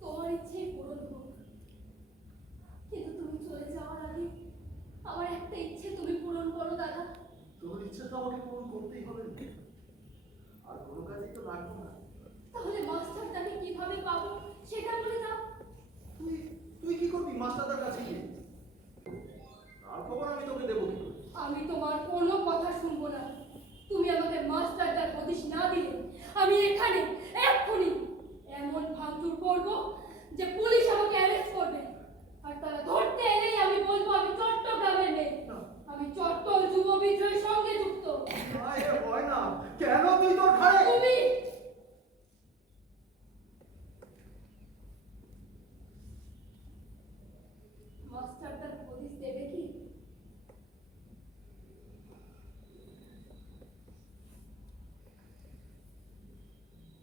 তোমার ইচ্ছেই পূরণ হোক, কিন্তু তুমি চলে যাওয়ার আগে আমার একটা ইচ্ছে তুমি পূরণ করো দাদা। তোর ইচ্ছে তো আমাকে পূরণ করতেই হবে, আর কোনো কাজই তো লাগবো না। তাহলে মাস্টারটাকে কিভাবে পাবো সেটা বলে দাও। তুই তুই কি করবি মাস্টারদার কাছে গিয়ে? তার খবর আমি তোকে দেবো কি করে? আমি তোমার কোনো কথা শুনবো না। তুমি আমাকে মাস্টারটার হদিশ না দিলে আমি এখানে এক্ষুনি এমন ভাঙচুর করবো যে পুলিশ আমাকে অ্যারেস্ট করবে, আর তারা ধরতে এলেই আমি বলবো আমি চট্টগ্রামের মেয়ে, আমি চট্টল যুব বিদ্রোহের সঙ্গে যুক্ত। আরে ভয় না, কেন তুই তোর ঘরে? তুমি মাস্টারটার হদিশ দেবে কি?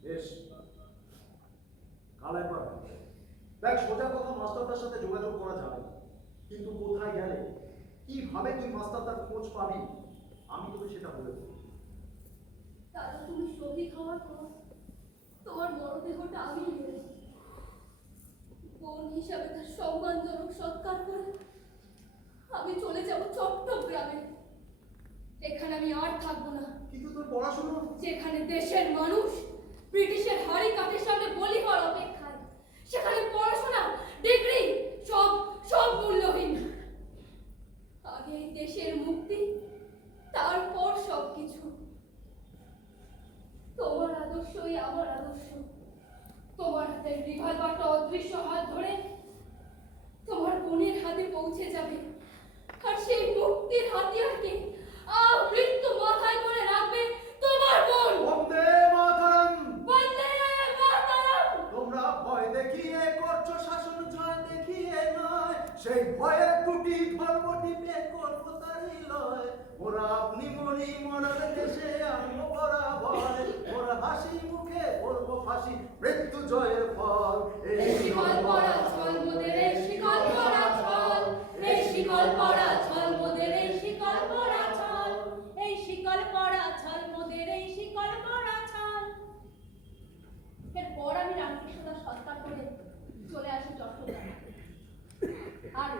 বেশ, কাল একবার দেখ, সোজা কথা মাস্টারদার সাথে যোগাযোগ করা যাবে, কিন্তু কোথায় গেলে কিভাবে তুই মাস্টারদার খোঁজ পাবি আমি তোকে সেটা বলে দেবো। দাদা, তুমি শহীদ হওয়ার পর তোমার মরদেহটা আমি নেব, বোন হিসাবে তার সম্মানজনক সৎকার করে আমি চলে যাব চট্টগ্রামে। এখানে আমি আর থাকবো না। কিন্তু তোর পড়াশোনা? যেখানে দেশের মানুষ ব্রিটিশের হাড়ি কাঠের সামনে বলি হওয়ার অপেক্ষায়, সেখানে পড়াশোনা, ডিগ্রি সব সব মূল্যহীন। আগে এই দেশের মুক্তি, তারপর সবকিছু। তোমার আদর্শই আমার আদর্শ। তোমার হাতের রিভলভারটা অদৃশ্য হাত ধরে তোমার বোনের হাতে পৌঁছে যাবে, আর সেই মুক্তির হাতিয়ারকে মৃত্যু মাথায় করে রাখবে তোমার বোন। বন্দে মাতরম! বন্দে মাতরম! তোমরা ভয় দেখিয়ে করছো শাসন, জয় দেখিয়ে নয়, সেই ভয়ের টুটি ধর্ম টিপে করবো তারই লয়। ওরা আপনি মরি মরার দেশে আনবো বরাবর, ওরা হাসি মুখে বলবো ফাঁসি, মৃত্যু জয়ের ফল। এই শিকল পরা ছল মোদের, এই শিকল পরা ছল, এই শিকল পরা ছল মোদের, এই শিকল পরা ছল, এই শিকল পরা ছল মোদের, এই শিকল পরা ছল। এরপর আমি রামকৃষ্ণদাস সৎকার করে চলে আসি চট্টগ্রামে, আর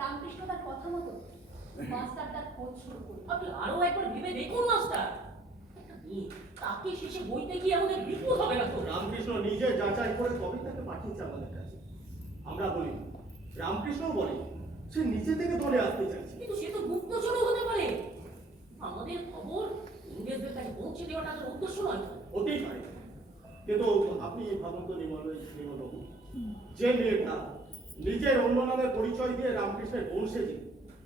রামকৃষ্ণদার কথা মতো মাস্টারটার খোঁজ শুরু করি। আপনি আরো একবার ভেবে দেখুন মাস্টার, একটা মেয়ে, তাকে শেষে বইতে গিয়ে আমাদের বিপদ হবে না তো? রামকৃষ্ণ নিজে যাচাই করে তবেই তাকে পাঠিয়েছে আমাদের কাছে। আমরা বলি, রামকৃষ্ণ বলে সে নিচে থেকে দলে আসতে চাইছে। কিন্তু সে তো গুপ্তচরও হতে পারে। আমাদের খবর ইংরেজদের কাছে পৌঁছে দেওয়াটা তাদের উদ্দেশ্য নয়। হতেই পারে, কিন্তু আপনি ভাবুন তো নির্মলবাবু, যে মেয়েটা নিজের অন্য নামে পরিচয় দিয়ে রামকৃষ্ণের বংশে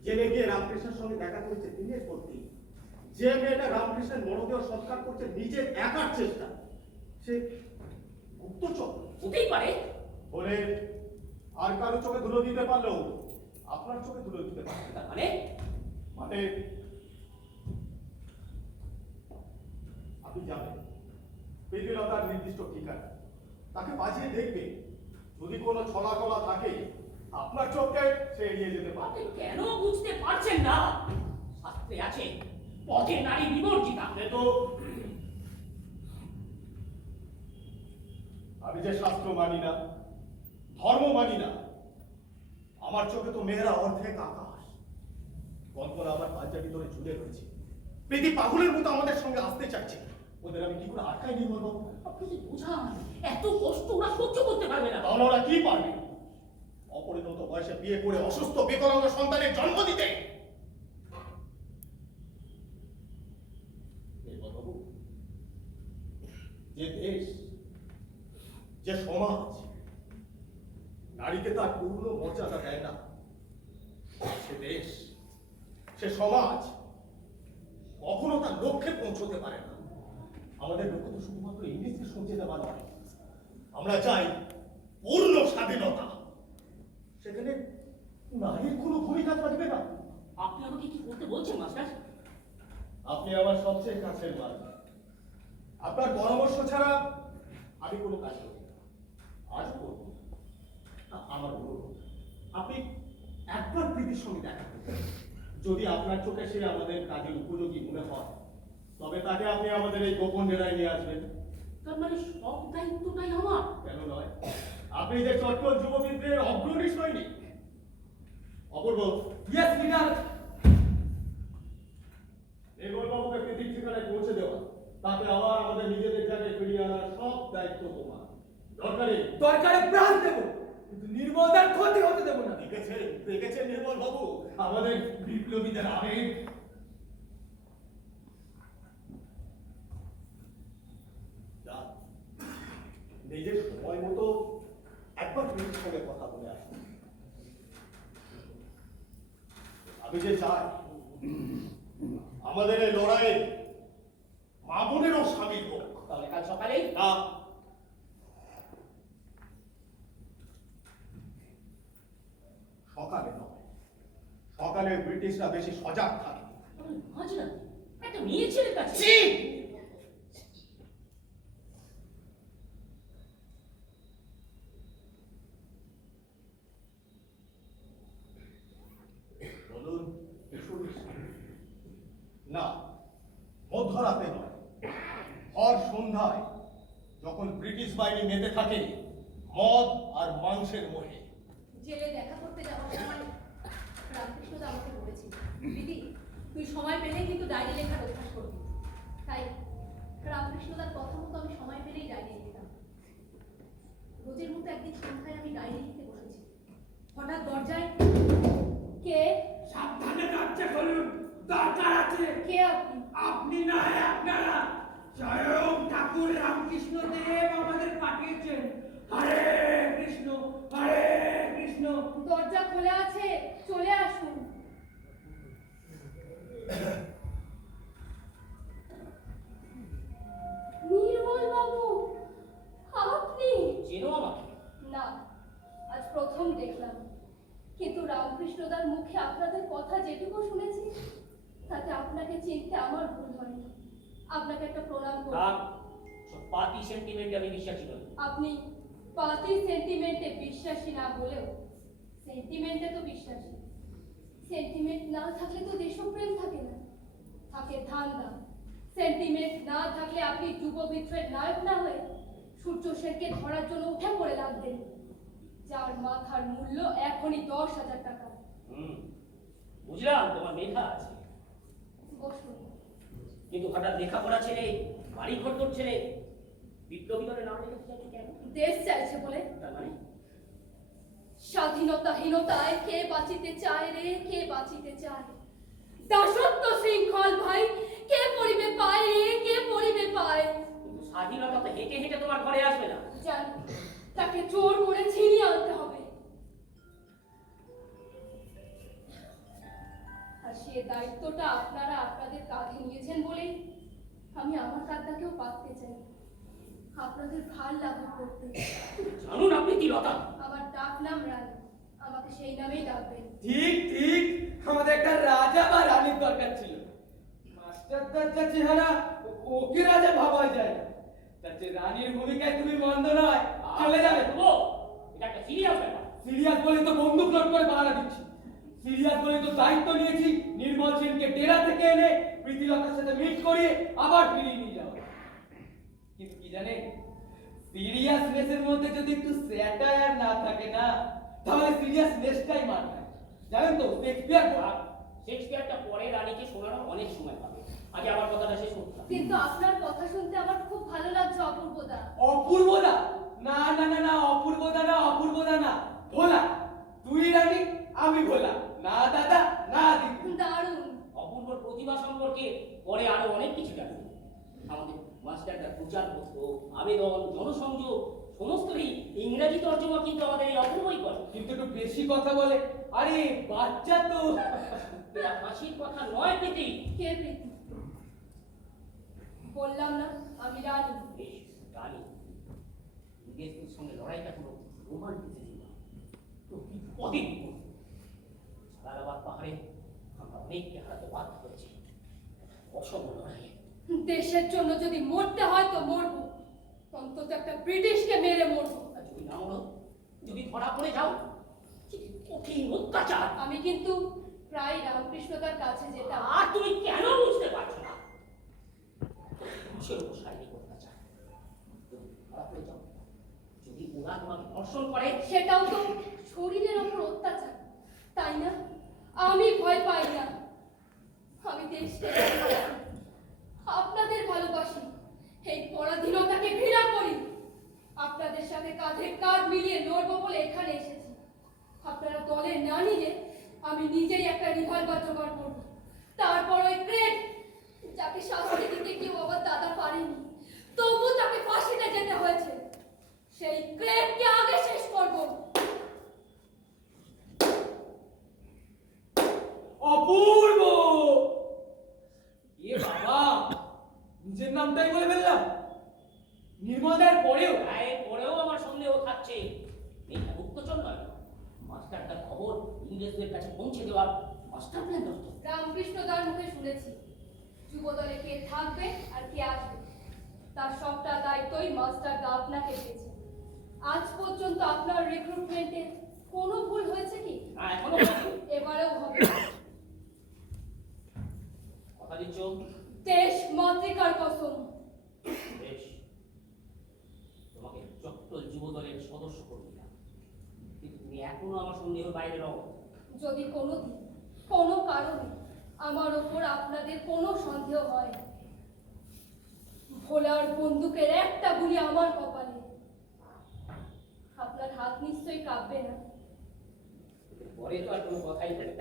জেনে গিয়ে রামকৃষ্ণের সঙ্গে দেখা করেছে দিনের পর দিন, যে মেয়েটা রামকৃষ্ণের মরদেহ সৎকার করছে নিজের একার চেষ্টা, সে গুপ্তচর হতেই পারে। বলে আর কারো চোখে ধুলো দিতে পারলেও আপনার চোখে ধুলো দিতে পারবে না। মানে মানে আপনি যাবেন প্রীতিলতার নির্দিষ্ট ঠিকানা, তাকে বাজিয়ে দেখবে যদি কোনো ছলাকলা থাকে আপনার চোখকে সে এড়িয়ে যেতে পারে। আপনি কেন বুঝতে পারছেন না? শাস্ত্রে আছে পথে নারী বিবর্জিতা। কিন্তু আমি যে শাস্ত্র মানি না, ধর্ম মানি না, আমার চোখে তো মেয়েরা অর্ধেক আকাশ। কল্পনা আমার পাঞ্জাবি ধরে ঝুলে রয়েছে, প্রীতি পাগলের মতো আমাদের সঙ্গে আসতে চাইছে। ওদের আমি কি করে আটকাই নির্মল বাবু? আপনি যে বোঝান এত কষ্ট ওরা সহ্য করতে পারবে না। তাহলে ওরা কি পারবে? অপরিণত বয়সে বিয়ে করে অসুস্থ বিকলাঙ্গ সন্তানের জন্ম দিতে। নির্মল বাবু, যে দেশ, যে সমাজ নারীকে তার পূর্ণ মর্যাদা দেয় না, সে দেশ, সে সমাজ কখনো তার লক্ষ্যে পৌঁছতে পারে না। আমাদের লক্ষ্য তো শুধুমাত্র ইংরেজকে সরিয়ে দেওয়া নয়, আমরা চাই পূর্ণ স্বাধীনতা। সেখানে নারীর কোনো ভূমিকা থাকবে না। আপনি আমাকে কি করতে বলছেন মাস্টার? আপনি আমার সবচেয়ে কাছের মানুষ, আপনার পরামর্শ ছাড়া আমি কোনো কাজ করি না, আজ করব। আমার অনুরোধ, আপনি একবার প্রীতির সঙ্গে দেখা করবেন। যদি আপনার চোখে সে আমাদের কাজের উপযোগী মনে হয়, তবে তাকে আপনি আমাদের এই গোপন ডেরায় নিয়ে আসবেন। তার মানে সব দায়িত্বটাই আমার? কেন নয়? আপনি যে চট্টল যুব বিদ্রোহের অগ্রণী সৈনিক। অপূর্ব, ইয়েস লিডার। নির্মল বাবুকে প্রীতির ঠিকানায় পৌঁছে দেওয়া, তাকে আবার আমাদের নিজেদের জায়গায় ফিরিয়ে আনার সব দায়িত্ব তোমার। দরকারে প্রাণ দেব, কিন্তু নির্মলদার ক্ষতি হতে দেব না। দেখেছেন নির্মল বাবু আমাদের বিপ্লবীদের আবেগ। যান, নিজের সময় মতো একবার প্রীতির সঙ্গে কথা বলে আসুন। আমি যে চাই আমাদের এই লড়াইয়ে মা বোনেরও সামিল হোক। তাহলে কাল সকালেই? না, সকালে নয়, সকালে ব্রিটিশরা বেশি সজাগ থাকে। মাঝরা একটা মেয়ে ছেলের কাছে। বলুন, না, মধ্যরাতে নয়, ভর সন্ধ্যায়, যখন ব্রিটিশ বাহিনী মেতে থাকে মদ আর মাংসের মোহে। জেলে দেখা করতে যাওয়ার সময় রামকৃষ্ণদা আমাকে বলেছিল, দিদি তুই সময় পেলেই কিন্তু ডায়েরি লেখার অভ্যাস করবি। তাই রামকৃষ্ণদার কথা মতো আমি সময় পেলেই ডায়েরি লিখতাম। রোজের মতো একদিন সন্ধ্যায় আমি ডায়েরি লিখতে বসেছি, হঠাৎ দরজায় কে? সাবধানে দরজা খুলুন, দরকার আছে। কে আপনি? আপনি না, আপনারা। স্বয়ং ঠাকুর রামকৃষ্ণ দেব আমাদের পাঠিয়েছেন। হরে কৃষ্ণ, হরে কৃষ্ণ। দরজা খোলা আছে, চলে আসুন। নির্মল বাবু, আপনি? চেনো আমাকে? না, আজ প্রথম দেখলাম, কিন্তু রামকৃষ্ণদার মুখে আপনাদের কথা যেটুকু শুনেছি তাতে আপনাকে চিনতে আমার ভুল হয়নি। আপনাকে একটা প্রণাম করব। সব পার্টি সেন্টিমেন্টে আমি বিশ্বাসী নই। আপনি পার্টি সেন্টিমেন্টে বিশ্বাসী না হলেও সেন্টিমেন্টে তো বিশ্বাসী। সেন্টিমেন্ট না থাকলে তো দেশপ্রেম থাকে না, থাকে ধান্দা। সেন্টিমেন্ট না থাকলে আপনি যুব বিদ্রোহের নায়ক না হয়ে সূর্য সেনকে ধরার জন্য উঠে পড়ে লাগবেন, যার মাথার মূল্য এখনই 10,000 টাকা। বুঝলাম তোমার মেধা আছে, বসুন। কিন্তু হঠাৎ লেখাপড়া ছেড়ে বাড়ি ঘর তোর ছেড়ে বিপ্লবী দলে নাম লেখাতে চাইছো কেন? দেশ চাইছে বলে। তার মানে স্বাধীনতাহীনতায় কে বাঁচিতে চায় রে, কে বাঁচিতে চায়? দাসত্ব শৃঙ্খল ভাই কে পড়িবে পায় রে, কে পড়িবে পায়? কিন্তু স্বাধীনতা তো হেঁটে হেঁটে তোমার ঘরে আসবে না। জানি, তাকে জোর করে ছিনিয়ে আনতে হবে। আর সে দায়িত্বটা আপনারা আপনাদের কাঁধে নিয়েছেন বলেই আমি আমার কাঁধটাকেও পাততে চাই, আপনাদের ভার লাঘব করতে। জানুন আপনি কি লতা? আমার ডাক নাম রানী, আমাকে সেই নামেই ডাকবেন। ঠিক ঠিক, আমাদের একটা রাজা বা রানীর দরকার ছিল। মাস্টারদার যা চেহারা, ওকে রাজা ভাবা যায় না। তার যে রানীর ভূমিকায় তুমি মন্দ নয়, চলে যাবে। ও এটা একটা সিরিয়াস ব্যাপার। সিরিয়াস বলে তো বন্দুক লোড করে পাহারা দিচ্ছি, সিরিয়াস বলে তো দায়িত্ব নিয়েছি নির্মল সেনকে ডেরা থেকে এনে প্রীতিলতার সাথে মিট করিয়ে আবার ফিরিয়ে নিয়ে যাওয়া। কিন্তু কি জানেন, সিরিয়াসনেসের মধ্যে যদি একটু স্যাটায়ার না থাকে না, তাহলে সিরিয়াসনেসটাই মার খায়। জানেন তো শেক্সপিয়ার আর শেক্সপিয়ারটা পরে রানীকে শোনানোর অনেক সময় পাবে। আগে আমার কথাটা শেষ করতে হবে। কিন্তু আপনার কথা শুনতে আমার খুব ভালো লাগছে অপূর্বদা। অপূর্বদা? না না না না, অপূর্বদা না, অপূর্বদা না, ভোলা। তুই রানী, আমি ভোলা। না দাদা, না দিদি। দারুণ। অপূর্বর প্রতিভা সম্পর্কে পরে আরো অনেক কিছু জানবো। আমাদের মাস্টারটা প্রচারপত্র, আবেদন, জনসংযোগ সমস্তই ইংরেজি তর্জমা কিন্তু আমাদের এই অপূর্বই করে। কিন্তু একটু বেশি কথা বলে। আরে বাচ্চা তো। এটা হাসির কথা নয় প্রীতি। কে প্রীতি? বললাম না আমি রানী। বেশ, রানী ইংরেজদের সঙ্গে লড়াইটা কোনো রোমান্টিসিজম না, তো বিপদে বিপদ। জালালাবাদ পাহাড়ে আমরা অনেককে হারাতে বাধ্য হয়েছি, অসম লড়াইয়ে। দেশের জন্য যদি মরতে হয় তো মরবো, অন্তত একটা ব্রিটিশকে মেরে মরবো। আর যদি না মরো, যদি ধরা পড়ে যাও, কি কঠিন অত্যাচার। আমি কিন্তু প্রায় রামকৃষ্ণদার কাছে যেতাম। আর তুমি কেন বুঝতে পারছো না? পুরুষের উপর শারীরিক অত্যাচার, যদি ধরা পড়ে যাও, যদি ওরা তোমাকে ধর্ষণ করে, সেটাও তো শরীরের ওপর অত্যাচার, তাই না? আমি ভয় পাই না, আমি দেশকে ভালোবাসি, আপনাদের ভালোবাসি, এই পরাধীনতাকে ঘৃণা করি। আপনাদের সাথে কাঁধে কাঁধ মিলিয়ে লড়বো বলে এখানে এসেছি। আপনারা দলে না নিলে আমি নিজেই একটা রিভলভার জোগাড় করবো। তারপর ওই গ্রেট, যাকে শাস্তি দিতে কেউ আবার দাদা পারেনি, তবু তাকে ফাঁসিতে যেতে হয়েছে, সেই গ্রেটকে আগে শেষ করবো। অপূর্ব! এ বাবা, নিজের নামটাই বলে ফেললাম। নির্মলদার পরেও। এর পরেও আমার সন্দেহ থাকছে। এটা গুপ্তচর নয়, মাস্টারটার খবর ইংরেজদের কাছে পৌঁছে দেওয়ার মাস্টার প্ল্যান দরকার। রামকৃষ্ণদার মুখে শুনেছি যুবদলে কে থাকবে আর কে আসবে, তার সবটা দায়িত্বই মাস্টারদা আপনাকে দিয়েছে। আজ পর্যন্ত আপনার রিক্রুটমেন্টে কোনো ভুল হয়েছে কি? এখনো এবারেও হবে। কথা দিচ্ছ? দেশ মাতৃকার কসম। বেশ, তোমাকে চট্টল যুবদলের সদস্য করে দিলাম, কিন্তু তুমি এখনো আমার সন্দেহের বাইরে রও। যদি কোনোদিন কোনো কারণে আমার ওপর আপনাদের কোনো সন্দেহ হয়, ভোলার বন্দুকের একটা গুলি আমার কপালে, আপনার হাত নিশ্চয়ই কাঁপবে না। পরে তো আর কোনো কথাই বলে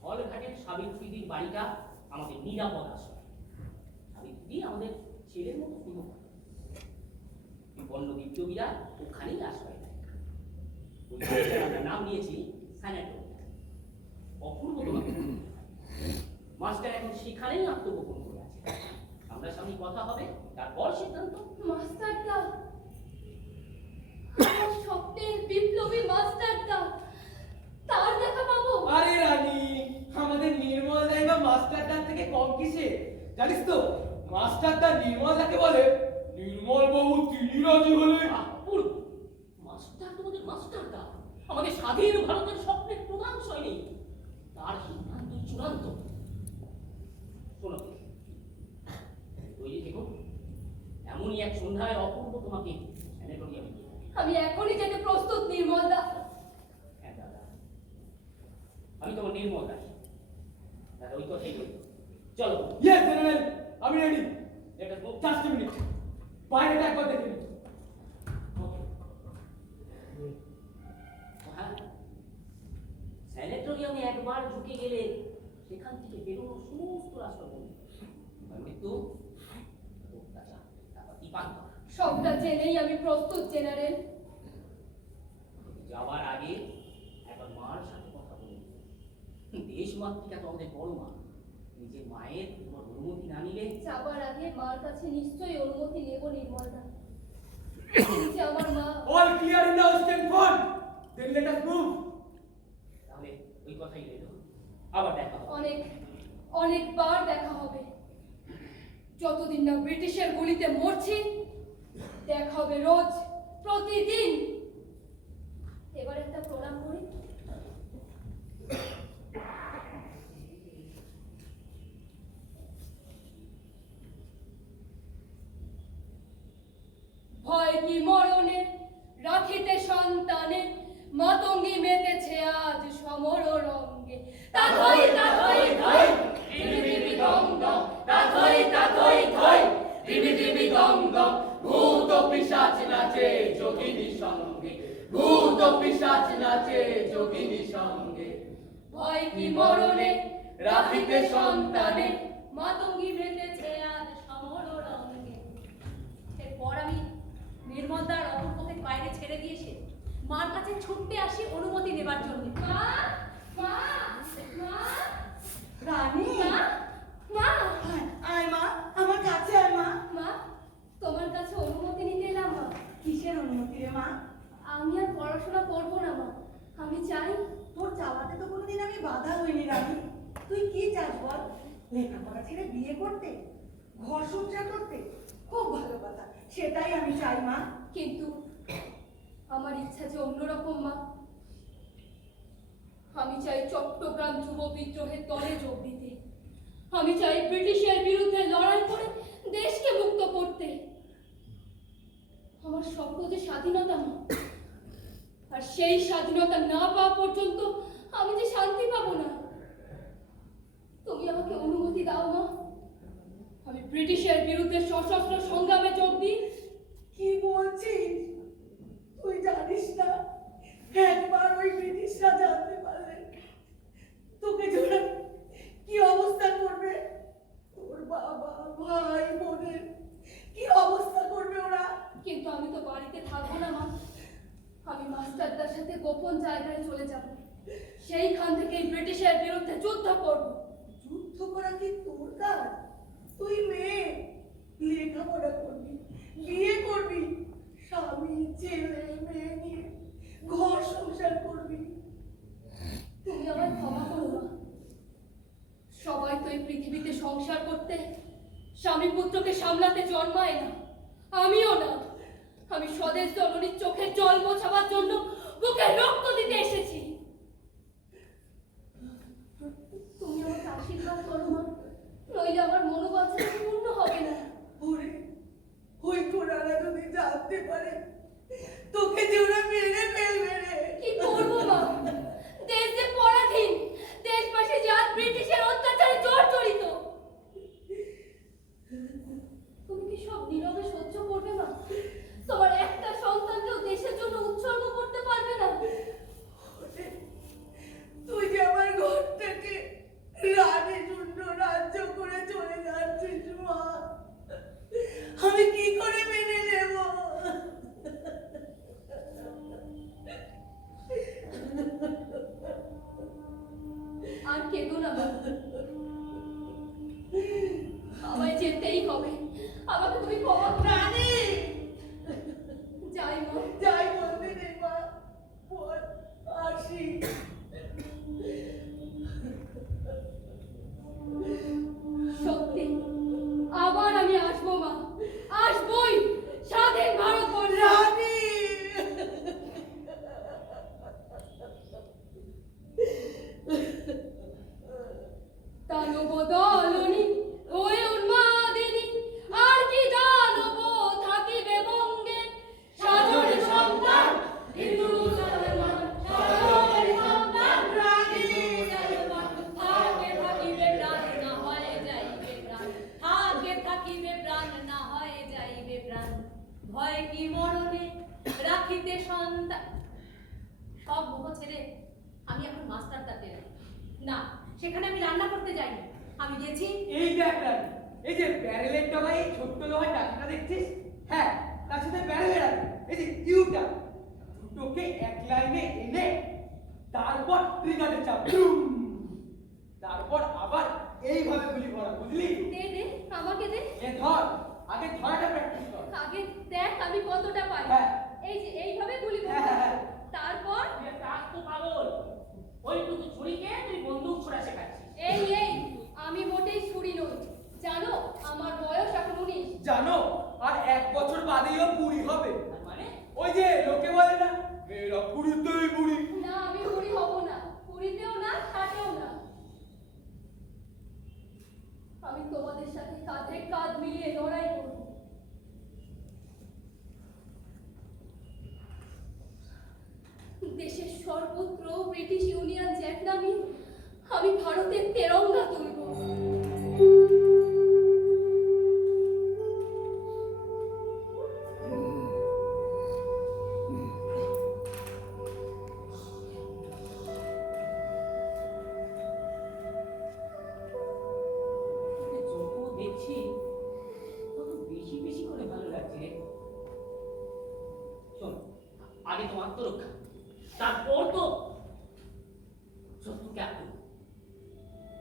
ঢলঘাটের সাবিত্রীদির বাড়িটা আমাদের নিরাপদ আশ্রয়। সাবিত্রী আমাদের ছেলের মতো স্নেহ করে। বন্য বিপ্লবীরা ওখানেই আশ্রয় নেয়। ওই বাড়িটার আমরা নাম দিয়েছি স্যানাটোরিয়াম। অপূর্ব তোমাকে মাস্টার এখন সেখানেই আত্মগোপন করে আছে। আমরা সামনে কথা হবে, তারপর সিদ্ধান্ত। মাস্টারদা, আমার স্বপ্নের বিপ্লবী মাস্টারদা, তার দেখা পাবো? আরে রানী, আমাদের নির্মলদাই বা মাস্টারদার থেকে কম কিসে? জানিস তো, মাস্টারদা নির্মলদাকে বলে নির্মল বাবু তিনি রাজি হলে। অপূর্ব! মাস্টার তোমাদের মাস্টারদা, আমাদের স্বাধীন ভারতের স্বপ্নের প্রধান সৈনিক, তার সিদ্ধান্তই চূড়ান্ত। শোনো, তৈরি থেকো, এমনই এক সন্ধ্যায় অপূর্ব তোমাকে স্যানাটোরিয়ামে নিয়ে যাবে। আমি এখনই যেতে প্রস্তুত নির্মলদা। হ্যাঁ দাদা, আমি তোমার নির্মল দাস দাদা, ওই কথাই বলি। চলো। ইয়েস জেনারেল, আমি রেডি। এটা জাস্ট এ মিনিট, বাইরেটা একবার দেখে নিন। হ্যাঁ, স্যানাটোরিয়ামে একবার ঢুকে গেলে সেখান থেকে বেরোনো সমস্ত রাস্তা বন্ধ। মৃত্যু, অত্যাচার, তারপর দীপান্তর। সবটা জেনেই আমি প্রস্তুত জেনারেল। যাওয়ার আগে একবার মার সাথে কথা বলুন। দেশ মাতৃকা তো আমাদের বড় মা, নিজের মায়ের তোমার অনুমতি না নিলে। যাবার আগে মার কাছে নিশ্চয়ই অনুমতি নেব নির্মলদা। তিনি যে আমার মা। All clear in the western front, then let us move. তাহলে ওই কথাই রইল, আবার দেখা হবে। অনেকবার দেখা হবে। যতদিন না ব্রিটিশের গুলিতে মরছি, দেখা হবে রোজ, প্রতিদিন। এবার একটা প্রণাম করি। ভয় কি মরণে রাখিতে সন্তানে, মাতঙ্গী মেতেছে আজ সমর রঙ্গে। তাথই তাথই থই, ধিমি ধিমি দম দম, তাথই তাথই থই, ধিমি ধিমি দম দম। ভূত পিশাচ নাচে যোগিনী সঙ্গে, ভূত পিশাচ নাচে যোগিনী সঙ্গে। ভয় কি মরণে রাখিতে সন্তানে, মাতঙ্গী মেতেছে আজ সমর রঙ্গে। এরপর আমি নির্মলদার অপূর্বকে বাইরে ছেড়ে দিয়েছে মার কাছে ছুটতে আসি অনুমতি নেবার জন্য। মা মা মা রানী, মা মা আয় মা, আমার কাছে আয় মা। মা, তোমার কাছে অনুমতি নিতে এলাম মা। কিসের অনুমতি রে মা? আমি আর পড়াশোনা করবো না মা, আমি চাই। তোর চাওয়াতে তো কোনোদিন আমি বাধা হইনি রানী। তুই কি চাস বল? লেখাপড়া ছেড়ে বিয়ে করতে, ঘর সংসার করতে? খুব ভালো কথা, সেটাই আমি চাই মা। কিন্তু আমার ইচ্ছা যে অন্যরকম মা। আমি চাই চট্টগ্রাম যুব বিদ্রোহের দলে যোগ দিতে। আমি চাই ব্রিটিশের বিরুদ্ধে লড়াই করে দেশকে মুক্ত করতে। আমার স্বপ্ন যে স্বাধীনতা মা, আর সেই স্বাধীনতা না পাওয়া পর্যন্ত আমি যে শান্তি পাবো না। তুমি আমাকে অনুমতি দাও মা, আমি ব্রিটিশের বিরুদ্ধে সশস্ত্র সংগ্রামে যোগ দিই। কি বলছিস? তুই জানিস না, একবার ওই ব্রিটিশরা জানতে পারলে তোকে জোড়া কি অবস্থা করবে? তোর বাবা, ভাই, বোনের কি অবস্থা করবে ওরা? কিন্তু আমি তো বাড়িতে থাকবো না মা, আমি মাস্টারদার সাথে গোপন জায়গায় চলে যাব। সেইখান থেকে ব্রিটিশের বিরুদ্ধে যুদ্ধ করব। যুদ্ধ করা কি তোর কাজ? তুই মেয়ে, লেখাপড়া করবি, বিয়ে করবি, স্বামী ছেলে মেয়ে নিয়ে ঘর সংসার করবি। তুমি আমায় ক্ষমা করো মা। সবাই তো এই পৃথিবীতে সংসার করতে, স্বামী পুত্রকে সামলাতে জন্মায় না। আমিও না। আমি স্বদেশ জননীর চোখের জল মোছাবার জন্য বুকে রক্ত দিতে এসেছি। তুমি আমাকে আশীর্বাদ করো মা, নইলে আমার মনোবাঞ্ছা পূর্ণ হবে না। ওরে, ওই ঘোড়ারা যদি জানতে পারে তোকে যে ওরা মেরে ফেলবে রে। কি করবো মা? দেশ যে পরাধীন, দেশবাসী যে আজ ব্রিটিশের অত্যাচারে জর্জরিত। তুমি কি সব নীরবে সহ্য করবে মা? তোমার একটা সন্তানকেও দেশের জন্য উৎসর্গ করতে পারবে না? ওরে, তুই যে আমার ঘর থেকে রানী শূন্য রাজ্য করে চলে যাচ্ছিস মা, আমি কি করে মেনে নেব? আর কেঁদো না মা, আমায় যেতেই হবে। আমাকে তুমি ক্ষমা করো। রানী, যাই মা। যাই বলতে নেই মা, বল আসি। সত্যি আবার আমি আসবো মা, আসবই। স্বাধীন ভারতবর্ষে। রানী, দানব দলনি হয়ে উন্মাদিনী, আর কি দানব থাকিবে বঙ্গে। সাজর সন্তান হিন্দু মুসলমান, সাজর সন্তান রানী মুসলমান, থাকে থাকিবে প্রাণ না হয় যাইবে প্রাণ, থাকে থাকিবে প্রাণ না হয় যাইবে প্রাণ। ভয় কি মরণে রাখিতে সন্তান। সব মোহ ছেড়ে আমি এখন মাস্টার কাটে না, সেখানে আমি রান্না করতে যাইনি। আমি গেছি এই দেখ রানী, এই যে ব্যারেলের ডগায় এই ছোট্ট লোহার টাকাটা দেখছিস? হ্যাঁ, তার সাথে ব্যারেলের আছে এই যে ইউটা, দুটোকে এক লাইনে এনে তারপর ট্রিগারে চাপ, তারপর আবার এইভাবে গুলি ভরা, বুঝলি? দে দে, আমাকে দে। এ ধর, আগে ধরাটা প্র্যাকটিস কর। আগে দেখ আমি কতটা পারি। হ্যাঁ। এই যে এইভাবে গুলি হ্যাঁ, হ্যাঁ, হ্যাঁ। তারপর কাজ তো পাগল, ওইটুকু ছুরিকে তুই বন্দুক ছোড়া শেখাচ্ছিস। এই আমি মোটেই ছুরি নই। জানো আমার বয়স এখন 19। জানো আর 1 বছর বাদেই ও বুড়ি হবে। তার মানে ওই যে লোকে বলে না মেয়েরা বুড়িতেই বুড়ি। না, আমি বুড়ি হব না, বুড়িতেও না, ষাটেও না। আমি তোমাদের সাথে কাঁধে কাঁধ মিলিয়ে লড়াই করব। দেশের সর্বত্র ব্রিটিশ ইউনিয়ন জ্যাক নামিয়ে আমি ভারতের তেরঙ্গা তুলব। যত দেখছি তত বেশি বেশি করে ভালো লাগছে রে। শোন, আগে তো আত্মরক্ষা, তারপর তো শত্রুকে আক্রমণ।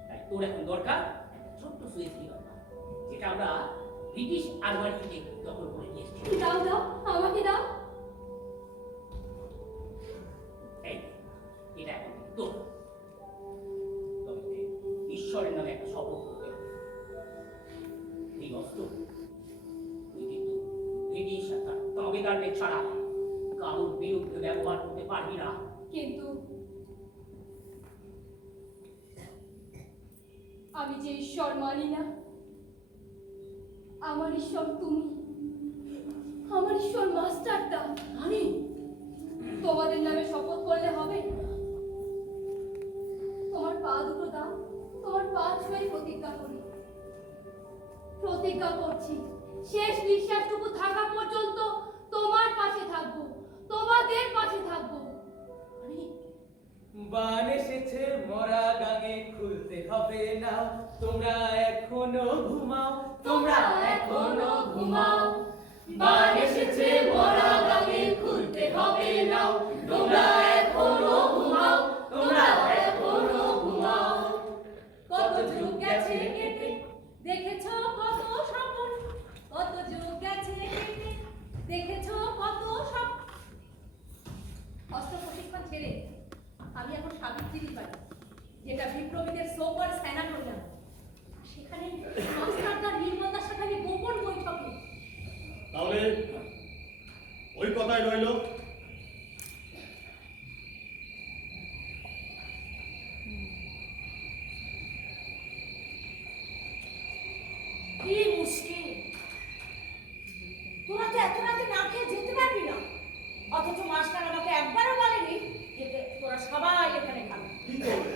তাই তোর এখন দরকার একটা ছোট্ট সুইচ নিয়ম, যেটা আমরা ব্রিটিশ আরমানি থেকে দখল করে নিয়ে এসেছি। দাও দাও, আমাকে দাও। এই, এটা এখন তোর। তবে ঈশ্বরের নামে একটা শপথ করতে হবে। এই অস্ত্র তুই কিন্তু ব্রিটিশ আর তার তাবেদারদের ছাড়া কারোর বিরুদ্ধে ব্যবহার করতে পারবি না। কিন্তু আমি যে ঈশ্বর মানি না, আমার ঈশ্বর তুমি, আমার ঈশ্বর মাস্টারদা। আমি তোমাদের নামে শপথ করলে হবে? তোমার পা দুটো দাও, তোমার পা ছুঁয়ে প্রতিজ্ঞা করি। প্রতিজ্ঞা করছি শেষ নিঃশ্বাসটুকু থাকা পর্যন্ত তোমার পাশে থাকবো, তোমাদের পাশে থাকবো। বান এসেছে মরা গাঙে, খুলতে হবে না, তোমরা এখনো ঘুমাও, তোমরা এখনো ঘুমাও। বান এসেছে মরা গাঙে, খুলতে হবে না, তোমরা এখনো ঘুমাও, তোমরা এখনো ঘুমাও। কত যুগ গেছে কেটে দেখেছো কত স্বপ্ন, কত যুগ গেছে কেটে দেখেছো কত স্বপ্ন। অস্ত্র প্রশিক্ষণ ছেড়ে আমি এখন সাবিত্রীর বাড়ি, যেটা বিপ্লবীদের সোপার স্যানাটোরিয়াম। সেখানে মাস্টারদার নির্মলদার সাথে আমি গোপন বৈঠকে। তাহলে ওই কথাই রইল। কি মুশকিল, তোরা তো এত রাতে না খেয়ে যেতে পারবি না, অথচ মাস্টার আমাকে একবারও বলেনি যে তোরা সবাই এখানে খাবি। কি করবে?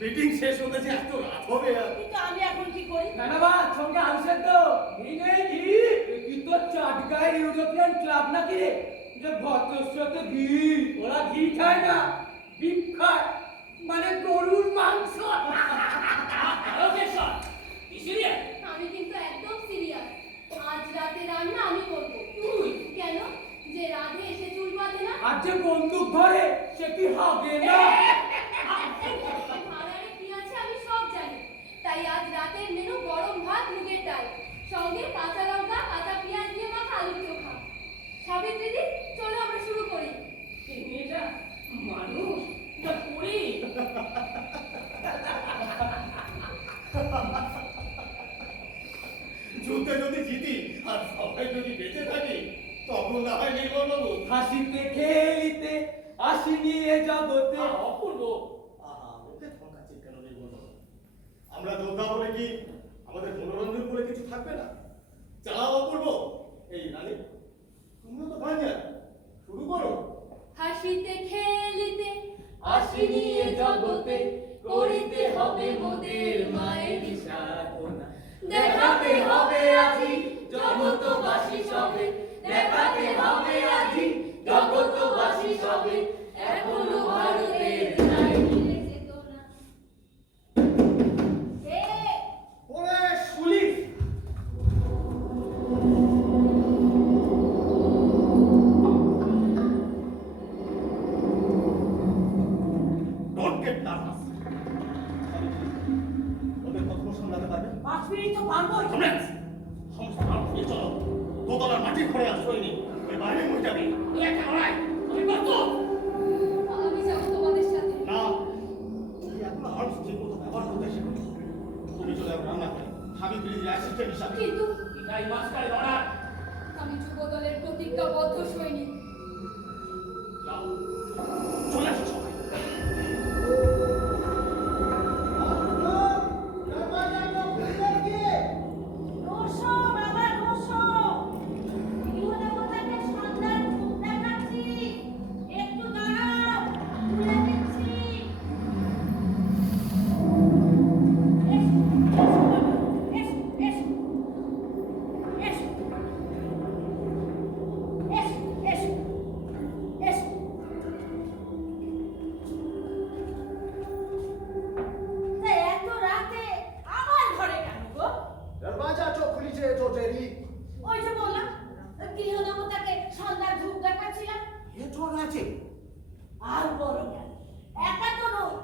মিটিং শেষ হতে যে এত রাত হবে আর কিন্তু আমি এখন কি করি? ধন্যবাদ, সঙ্গে আলু সেদ্ধ। ঘি নেই ঘি? কি তোর চাটগাঁয়ের ইউরোপিয়ান ক্লাব নাকি রে, যে ভাতের সাথে ঘি? ওরা ঘি খায় না, বিফ খায়, মানে গরুর মাংস। ভারতেশ্বর, কি সিরিয়াস? আমি কিন্তু একদম সিরিয়াস। আজ রাতে রান্না আমি করবো। তুই? কেন? যে রাধে এসে চুল বাঁধে না, আর যে বন্দুক ধরে সে কি হবে না? ভাড়ারে কি আছে আমি সব জানি। তাই আজ রাতের মেনু গরম ভাত মুগের ডাল, সঙ্গে কাঁচা লঙ্কা কাঁচা পেঁয়াজ দিয়ে মাখা আলুর চোখা। সাবিত্রীদি, চলো আমরা শুরু করি। এই মেয়েটা মানুষ না পড়ি? যুদ্ধে যদি জিতি আর সবাই যদি বেঁচে থাকি, তখন না হয় নির্মলবাবু। হাসিতে খেলিতে আসিনি এ জগতে। অপূর্ব। আহা, ওকে ঠকাচ্ছি কেন নির্মলবাবু? আমরা যোদ্ধা বলে কি আমাদের মনোরঞ্জন বলে কিছু থাকবে না? চালাও অপূর্ব। এই রানী, তুমিও তো ভাইয়া, শুরু করো। হাসিতে খেলিতে আসিনি এ জগতে, করিতে হবে মোদের মায়ের সাধনা। দেখাতে হবে আজি জগতবাসী সবে, দেখাতে হবে আজি জগতবাসী সবে, এখনো ভারতের নাই যেত না। Police! Police. Don't get nervous. ওদের কখনো সামলাতে পারবে? 5 মিনিট তো পারবোই। কমরেডস, সমস্ত মানুষ নিয়ে চলো। দোতলার মাটির ঘরে আসোইনি, ওই বাইরে মরে যাবে। তুই একটা লড়াই, আমি করতো। আমি যাবো তোমাদের সাথে। না, তুমি এখন আর্মস ঠিক মতো ব্যবহার করতে শেখো। তুমি চলে যাও রান্না করে। সাবিত্রী যে আসছে কিসের হিসাবে? কিন্তু এটাই মাস্টারের অর্ডার। আমি যুবদলের প্রতিজ্ঞাবদ্ধ সৈনিক। যাও, চলে আসো সবাই। রোশো বাবা রোশো, গৃহদেবতাকে সন্ধ্যার ধূপ দেখাচ্ছি, একটু দাঁড়াও, খুলে দিচ্ছি। এসো, এসো বাবা, এসো, এসো, এসো, এসো, এসো, এসো। তা এত রাতে আমার ঘরে কেন গো? দরওয়াজা তো খুলেছে তো দেরি। ওই যে বললাম, গৃহদেবতাকে সন্ধ্যার ধূপ দেখাচ্ছিলাম। এ তো আছে। আর বড় কেন, একা তো নয়,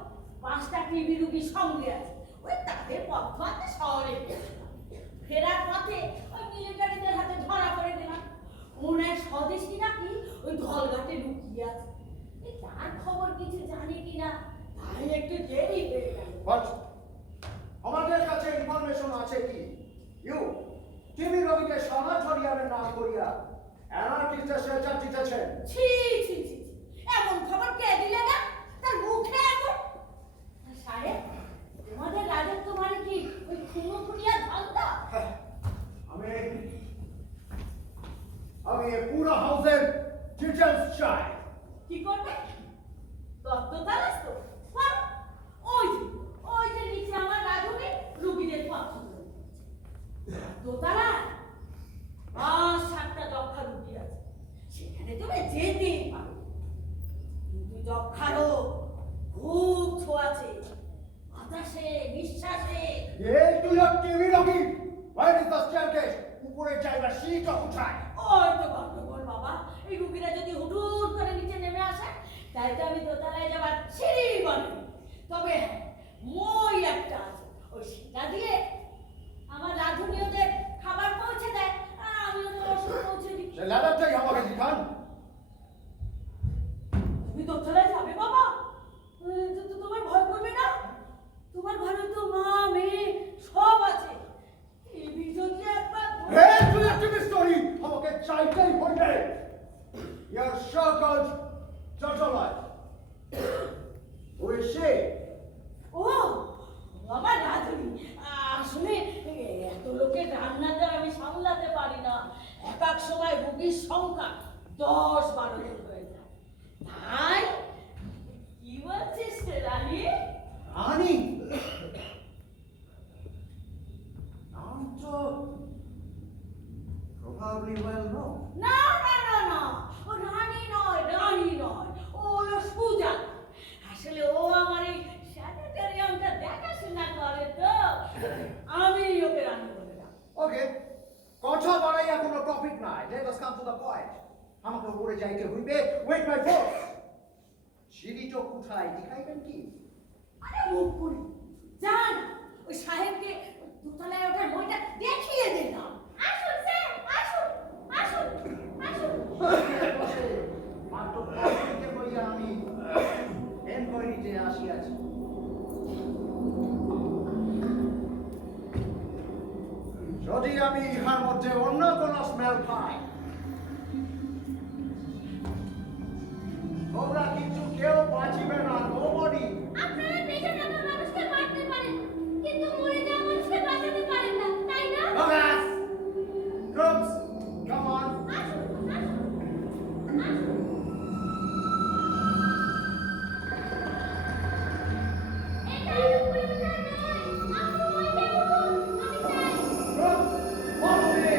5টা টিভি রুগী সঙ্গে আছে। ওই তাদের পক্ষ হাতে শহরে গেছিলাম। ফেরার পথে ওই মিলিটারিদের হাতে ধরা পড়ে গেলাম। ওনার স্বদেশী নাকি ওই ধলঘাটে লুকিয়ে আছে। এই তার খবর কিছু জানি কিনা, তাই একটু দেরি হয়ে গেল। বাট আমাদের কাছে ইনফরমেশন আছে কি? ইউ টিভি রবিকে সমাজরিয়ারে না করিয়া অ্যানার্কিস্টের শেল্টার দিতেছেন। ছি ছি ছি ছি, এমন খবর কে দিলে না? তার মুখে এমন। সাহেব, তোমাদের রাজত্ব মানে কি ওই খুনো খুনিয়া ধান্দা? আমি এই পুরো হাউসের ডিটেলস চাই। কি করবে? তত্ত্ব তালাশ তো করো। ওই যে নিচে আমার রাধুনি রুগীদের পক্ষ করে দোতলা 5-7টা যক্ষা রুগী আছে, সেখানে তুমি যেতেই পারো। কিন্তু যক্ষা রোগ খুব ছোঁয়াছে, বাতাসে নিঃশ্বাসে। এই তুই TV Robi, where is the staircase? উপরে যাইবার সিটটা কোথায়? ওই তো গন্ডগোল বাবা, এই রুগীরা যদি হুটুট করে নিচে নেমে আসে, তাই তো আমি দোতলায় যাবার সিঁড়ি বানাই। তবে হ্যাঁ, মই একটা আছে, ওই সেটা দিয়ে আমার রাধুনি ওদের খাবার পৌঁছে দেয়, আর আমি ওদের ওষুধ পৌঁছে দিই। সে ল্যাদারটাই আমাকে দিখান। তুমি দোতলায় যাবে বাবা? তোমার ভয় করবে না? তোমার ঘরে তো মা মেয়ে সব আছে। টিভি যদি একবার হে তুই টিভি স্টোরি আমাকে চাইতেই হইবে। ইয়ার সকল চটলায় ওই সে ও আমার রাধুনি, আসলে এত লোকের রান্নাতে আমি সামলাতে পারি না। এক এক সময় রোগীর সংখ্যা 10-12 জন হয়ে যায়। তাই কি বলছিস রে রানী? রানী নাম তো probably well known. না না না না, ও রানী নয়, রানী নয়, ও হলো সুজাতা। আসলে ও আমার এই স্যানিটেরিয়ামটা দেখাশোনা করে তো, আমি ওকে রানী বলে ডাকি। ওকে, কথা বাড়াইয়া কোনো টপিক নাই। Let us come to the point. আমাকে উপরে যাইতে হইবে। Wait my force. সিঁড়িটা কোথায় দেখাইবেন কি? আরে মুখ পুরি, যান ওই সাহেবকে দোতলায় ওঠার বইটা দেখিয়ে দে না। আসুন স্যার, আসুন আসুন আসুন। মাত্র পথে হইয়া আমি এনকোয়ারিতে আসিয়াছি। যদি আমি ইহার মধ্যে অন্য কোনো স্মেল পাই, তোমরা কিন্তু কেউ বাঁচিবে না। নোবডি। আপনারা বেঁচে থাকা মানুষকে মারতে পারেন, কিন্তু মরে যাওয়া মানুষকে বাঁচাতে পারেন না, তাই না? Douglas! Groups, come on. আসুন, আসুন, আসুন। এটা আমি পরিবেশন নয়, আপনি মইতে উঠুন, আমি চাই। Groups, follow me.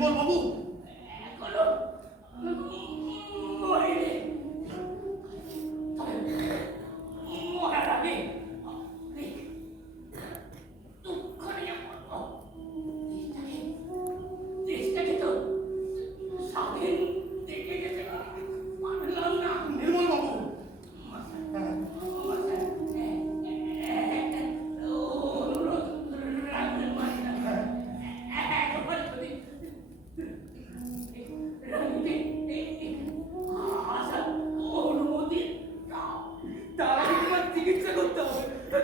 নির্মল বাবু এখনো মরেনি। তবে মরার আগে দুঃখ নিয়ে মরবো। দেশটাকে তো স্বাধীন দেখে যেতে পারলাম না। নির্মল বাবু তার আগে তোমার চিকিৎসা করতে হবে।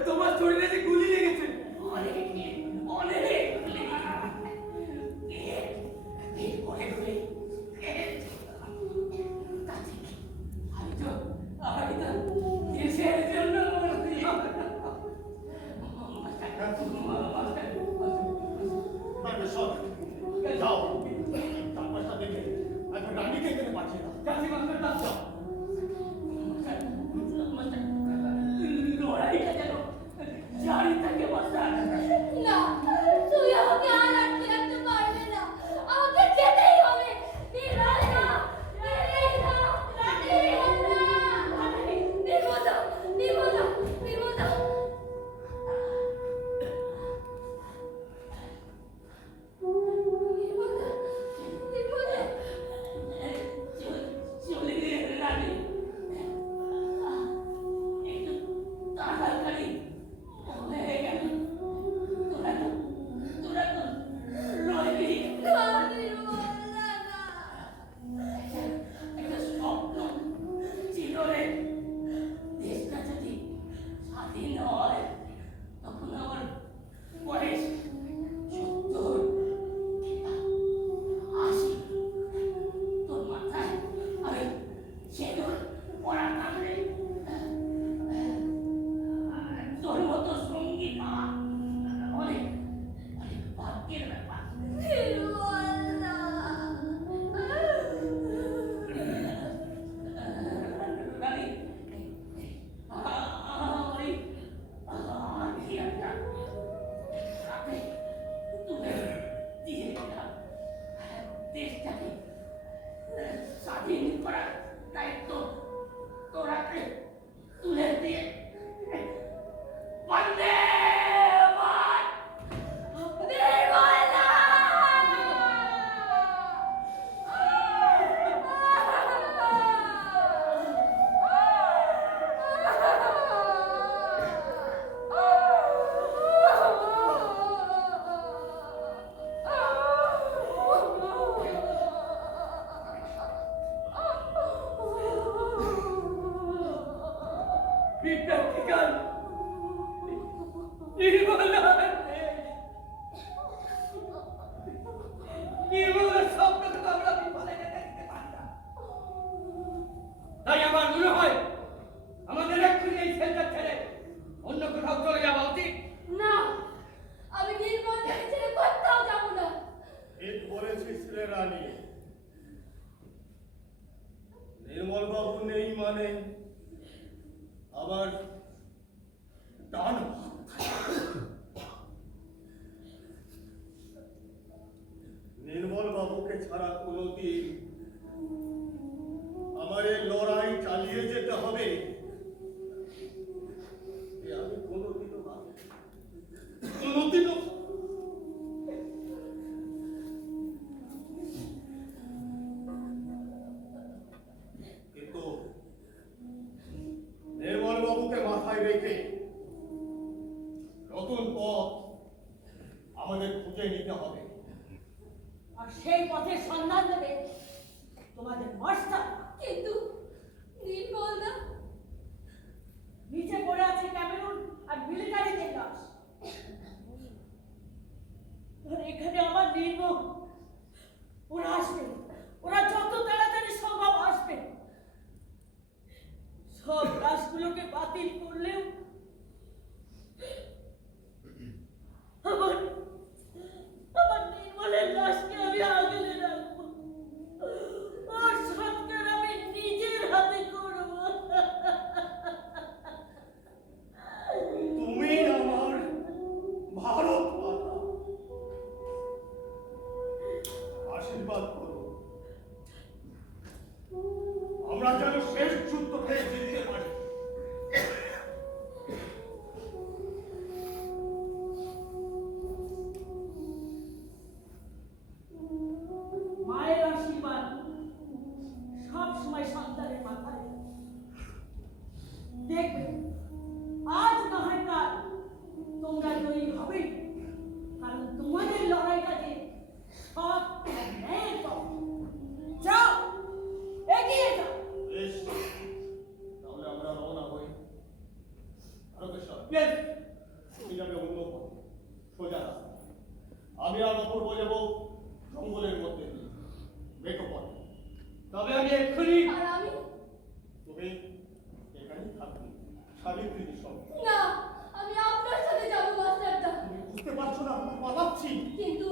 তোমার শরীরে যে গুলি লেগেছে। দেশের জন্য সব যাও চারপাশটা দেখে একবার রানীকে এখানে পাঠিয়ে দাও। যাচ্ছি মাস্টার, যাচ্ছি। লড়াইটা যেন জারি থাকে মাস্টার। না, তুই আমাকে আর আটকে রাখতে পারবে না। আমাকে যেতেই হবে। নির্মলা, নির্মলা, নির্মলা, নির্মলা, নির্মলা। নির্মলা, নির্মলা। চলে গেলে রানী একটু তাড়াতাড়ি হয়ে গেল। তোরা তো রইলি। না, নির্মলা, না। একটা স্বপ্ন ছিল রে, দেশটা যদি স্বাধীন হয় তখন আমার বয়স 70 কিংবা 80। তোর মাথায় আমি সেতুর পড়াতাম রে। তোর মতো সঙ্গী পাওয়া অনেক অনেক ভাগ্যের ব্যাপার। নির্মলা। রানী, আমি হাতিয়ারটা হাতে তুলে দিয়ে দিলাম। দেশটাকে স্বাধীন করার দায়িত্ব তোরাকে তুলে দিয়ে বন্দে মাতরম। নির্মলা! বিপ্লবীগণ, নির্মলা নেই। নির্মলার স্বপ্নকে তো আমরা বিফলে যেতে দিতে পারি না। তাই আমার মনে হয় আমাদের এক্ষুনি এই সেন্টার ছেড়ে অন্য কোথাও চলে যাওয়া উচিত। না, আমি নির্মলাকে ছেড়ে কোথাও যাব না। ঠিক বলেছিস রে রানী। নির্মল বাবু নেই মানে আবার ডান নির্মল বাবুকে ছাড়া কোনোদিন আমার এই লড়াই চালিয়ে যেতে হবে এ আমি কোনোদিনও ভাবিনি। কোনোদিনও কিন্তু নির্মল বাবুকে মাথায় রেখে নতুন পথ আমাদের খুঁজে নিতে হবে। আর সেই পথের সন্ধান দেবে তোমাদের মাস্টার। কিন্তু নির্মলা, নিচে পড়ে আছে ক্যামেরুন আর মিলিটারিদের লাশ। আর এখানে আমার নির্মল। ওরা আসবে, ওরা যত তাড়াতাড়ি সম্ভব আসবে। সব লাশগুলোকে বাতিল করলেও আমার আমার নির্মলের লাশকে আমি আগলে রাখবো। ওর সৎকার আমি নিজের হাতে করবো। তুমি আমার ভারত মাতা। আশীর্বাদ করো। আমরা যেন শেষ যুদ্ধকে জিততে পারি। মায়ের আশীর্বাদ সব সময় সন্তানের মাথায়। দেখবে আজ না হয় কাল তোমরা জয়ী হবে, কারণ তোমাদের লড়াইটা যে সৎ ন্যায়ের পক্ষে। যাও, এগিয়ে যাও। বেশ, তাহলে আমরা রওনা হই। তারকেশ্বর, তুমি যাবে অন্য পথে, সোজা রাস্তা। আমি আর অপূর্ব যাব জঙ্গলের মধ্যে দিয়ে, মেঠো পথে। তবে আমি এক্ষুনি আর আমি তুমি এখানেই থাকবে সাবিত্রীর সঙ্গে। না, আমি আপনার সাথে যাবো মাস্টারদা। তুমি বুঝতে পারছো না আমি পালাচ্ছি? কিন্তু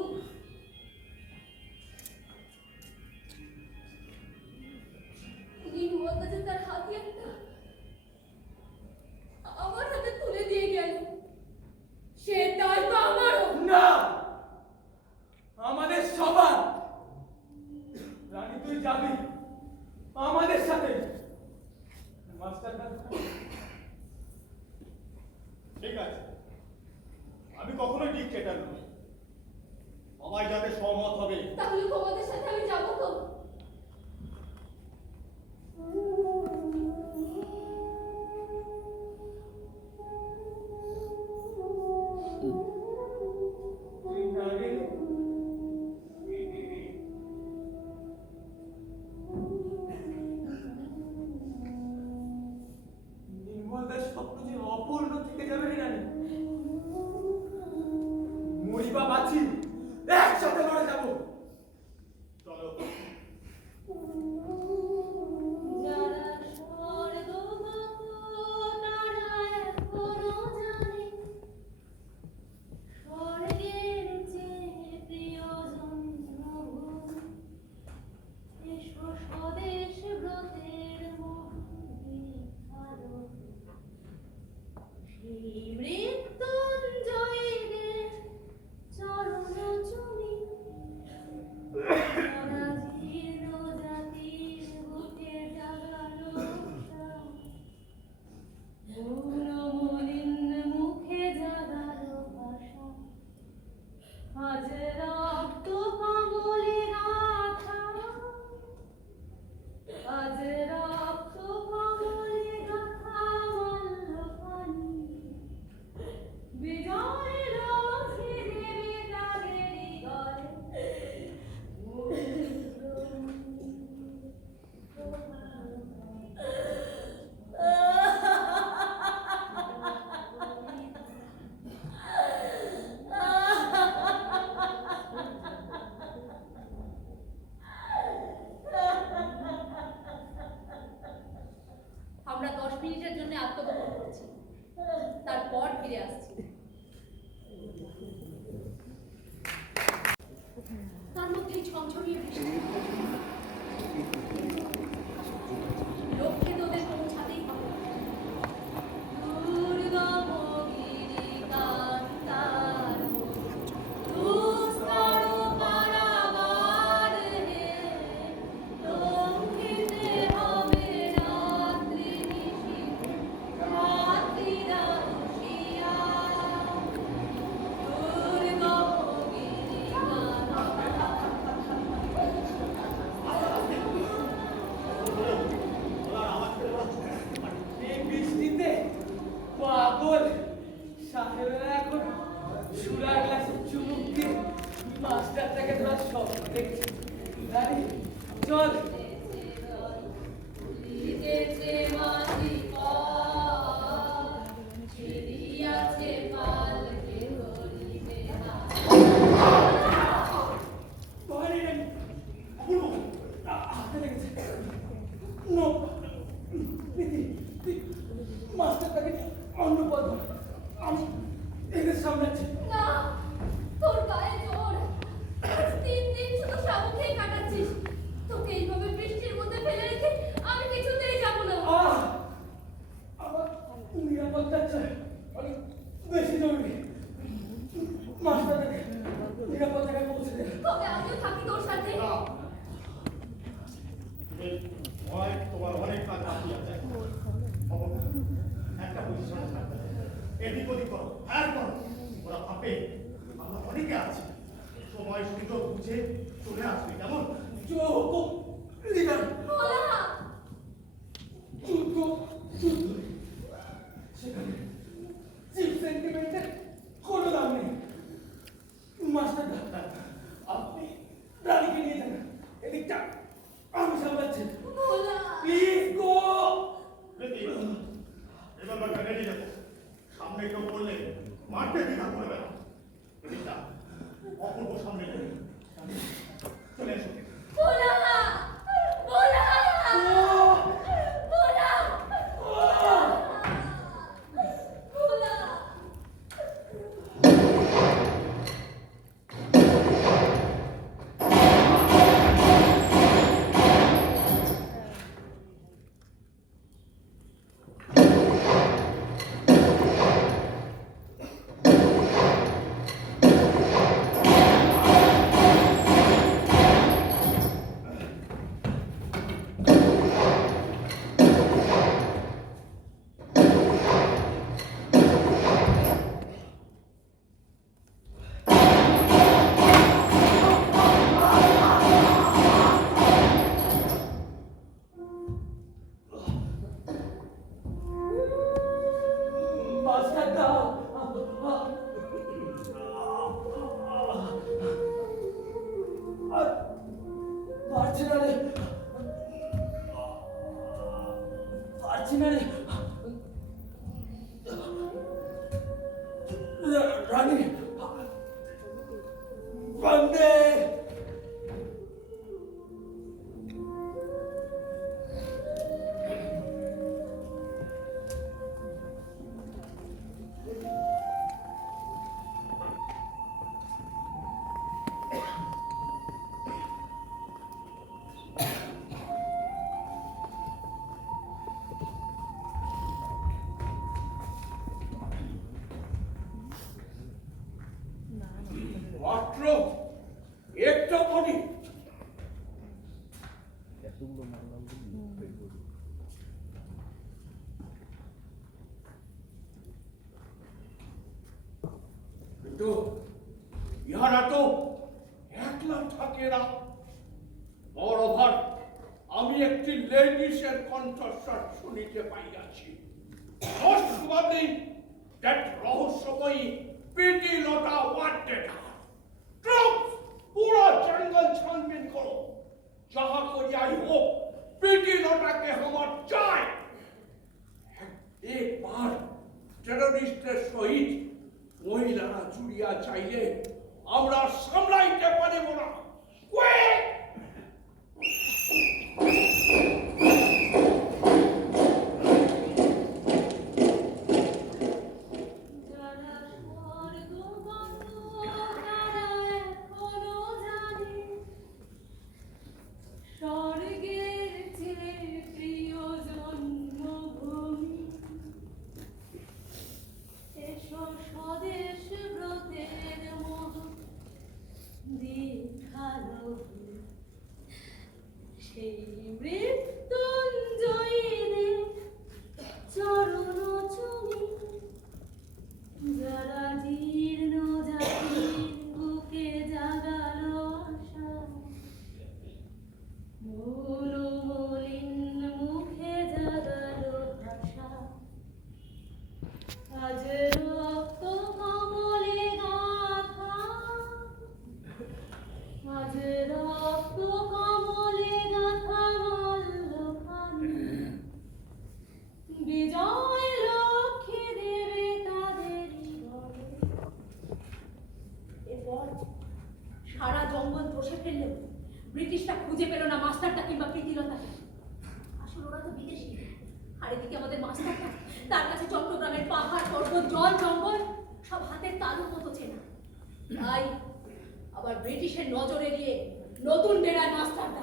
নির্মলতা যে তার হাতিয়ারটা আমার হাতে তুলে দিয়ে গেল, সে দায়িত্ব আমারও। না, আমাদের সবার। রানী তুই যাবি আমাদের সাথে। মাস্টার ঠিক আছে, আমি কখনোই ডিক্টেটর নই। সবাই যাতে সহমত হবে। তাহলে তোমাদের সাথে আমি যাবো তো? তুই না গেলে নির্মলদার স্বপ্ন যে অপূর্ণ থেকে যাবে রে রানী। মরি বা বাঁচি, একসাথে লড়ে যাবো। চলো। যারা স্বর্গগত তারা এখনো জানে, স্বর্গের চেয়ে প্রিয়জন ভূমি। এসো স্বদেশ ব্রতের মহাবিহারো, সেই মৃত্যুঞ্জয়ীদের চরণ চুমি। জীর্ণ জাতির বুকে জাগালো প্রাণ, মৌন মলিন মুখে জাগালো ভাষা। আজ রক্ত কমলে গাথা, আজ রক্ত কমলে গাথা মল্লখানি। বিজয় রথে দেবে তাদেরই গলে, আমরা 10 মিনিটের জন্য আত্মগোপন করছি, তারপর ফিরে আসছি। তার মধ্যেই ঝমঝমিয়ে বৃষ্টি। লক্ষ্যে তোদের পৌঁছাতেই হবে। দুর্গম গিরিকান্তার দুস্তর পারাবার হে, লঙ্ঘিতে হবে রাত্রি নিশীথে, রাত্রিরা উঠিয়া। দুর্গম এই বৃষ্টিতে পাগল সাহেবেরা এখন সুরার গ্লাসে চুমুক দিয়ে মাস্টারটাকে ধরার স্বপ্ন দেখছে। রানী চল। লিখেছে মাটি পথ, ছিড়িয়াছে পালকে ধরিবে না। ভয় নেই রানী। অপূর্ব, হাতে লেগেছে। নো, মাস্টারটাকে অন্য পথ ধর। আমি এদের সামলাচ্ছি। না, তোর গায়ে জোর। আজ 3 দিন শুধু শামুকেই কাটাচ্ছিস। তোকে এইভাবে বৃষ্টির মধ্যে ফেলে রেখে আমি কিছুতেই যাব না। আমার নিরাপত্তা চাই, অনেক বেশি জরুরি। মাস্টারটাকে নিরাপদ জায়গায় পৌঁছে দে। তবে আমিও থাকি তোর সাথে। এদিক ওদিক করো, হ্যাঁ করো। ওরা ভাবে আমরা অনেকে আছি, সময় সুযোগ বুঝে চলে আসবে, কেমন? হুকুম লিডার ভোলা যুদ্ধ যুদ্ধ সেখানে চিপ সেন্টিমেন্টের কোনো দাম নেই। মাস্টার ডাক্তার আপনি রানীকে নিয়ে যান, এদিকটা আমি সামলাচ্ছি। ভোলা প্লিজ গো। প্রীতি, এবার ব্যাপারটা রেডি রাখো। সামনে কেউ বললে মারতে দ্বিধা করবে না। এদিকটা অপূর্ব সামনে নেবে। চলে এসো। ভোলা ভোলা ভোলা ভোলা মাস্টার দাও। আর পারছি না রে, পারছি না রে। রানী বন্দে। মাত্র একটুখানি কিন্তু ইহারা তো একলা থাকে না। বড় ভাই, আমি একটি লেডিসের কণ্ঠস্বর শুনিতে পাইয়াছি। রহস্যবাদী that রহস্যময়ী পিটি লতা ওয়ান্টেড। ট্রুপস পুরো জঙ্গল ছানবিন করো, যাহা করিয়াই হোক পিটি লতাকে আমার চাই। একবার টেররিস্টের সহিত মহিলারা জুড়িয়া চাইলে আমরা সামলাইতে পারিব না। Quick! যারা স্বর্গগত তারা এখনো জানে স্বর্গের চেয়ে প্রিয় জন্মভূমি। এসো স্বদেশ ব্রতের মোহ দীক্ষালো সেই মৃত্যুঞ্জয়ীদের চরণ চুমি। যারা জীর্ণ জাতির বুকে জাগালো আশা, মলিন মুখে জাগালো ভাষা। আজ রক্ত কমলে গাথা, আজ রক্ত কমলে গাথা মল্লখানি। বিজয় লক্ষ্মী দেবে তাদেরই ঘরে। এরপর সারা জঙ্গল ধসে ফেললেও ব্রিটিশরা খুঁজে পেল না মাস্টারটা কিংবা প্রীতিলতাকে। আসলে ওরা তো বিদেশি, আর এদিকে আমাদের মাস্টারটা, তার কাছে চট্টগ্রামের পাহাড় পর্বত জল জঙ্গল সব হাতের তালুর মতো চেনা। তাই আবার ব্রিটিশের নজরে দিয়ে নতুন ডেরায় মাস্টারটা।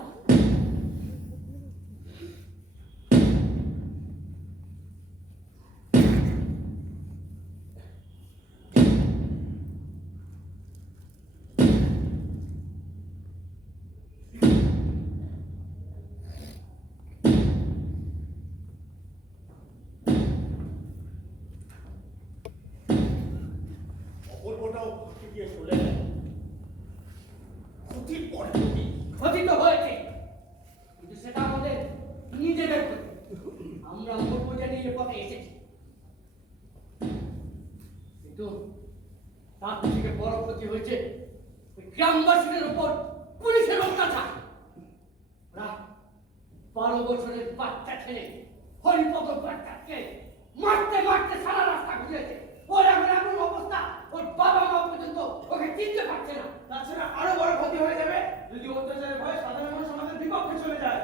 দিয়ে চলে গেল। ক্ষতির পরে ক্ষতি। ক্ষতি তো হয়েছে, কিন্তু সেটা আমাদের নিজেদের ক্ষতি। আমরা মরবো জানি এ পথে এসেছি, কিন্তু তার থেকে বড় ক্ষতি হয়েছে ওই গ্রামবাসীদের উপর পুলিশের অত্যাচার। ওরা 12 বছরের বাচ্চা ছেলে হরিপদ বাচ্চাকে মারতে মারতে সারা রাস্তা ঘুরেছে। ওর এখন এমন অবস্থা, ওর বাবা মা পর্যন্ত ওকে চিনতে পারছে না। তাছাড়া আরো বড় ক্ষতি হয়ে যাবে যদি অত্যাচারের ভয়ে সাধারণ মানুষ আমাদের বিপক্ষে চলে যায়।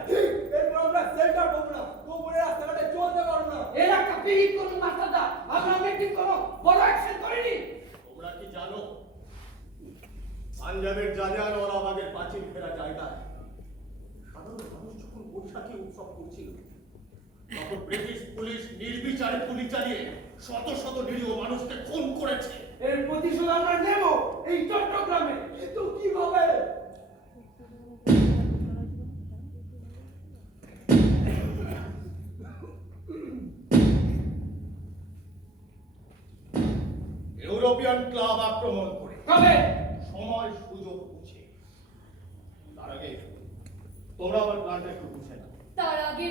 এরপর আমরা সেল্টার পাবো না, দুপুরে রাস্তাঘাটে চলতে পারবো না। এর একটা পিরিত করুন মাস্টারদা, আমরা মেট্রিক কোনো বড় অ্যাকশন করিনি। তোমরা কি জানো পাঞ্জাবের জালিয়ানওয়ালাবাগের প্রাচীর ফেরা জায়গায় সাধারণ মানুষ যখন বৈশাখী উৎসব করছিল তখন ব্রিটিশ পুলিশ নির্বিচারে গুলি চালিয়ে শত শত নিরীহ মানুষকে খুন করেছে। এর প্রতিশোধ আমরা নেব এই চট্টগ্রামে, কিন্তু কিভাবে? ইউরোপিয়ান ক্লাব আক্রমণ করে কবে? সময় সুযোগ বুঝে। তার আগে তোমরা আমার প্ল্যানটা একটু বুঝে না। তার আগে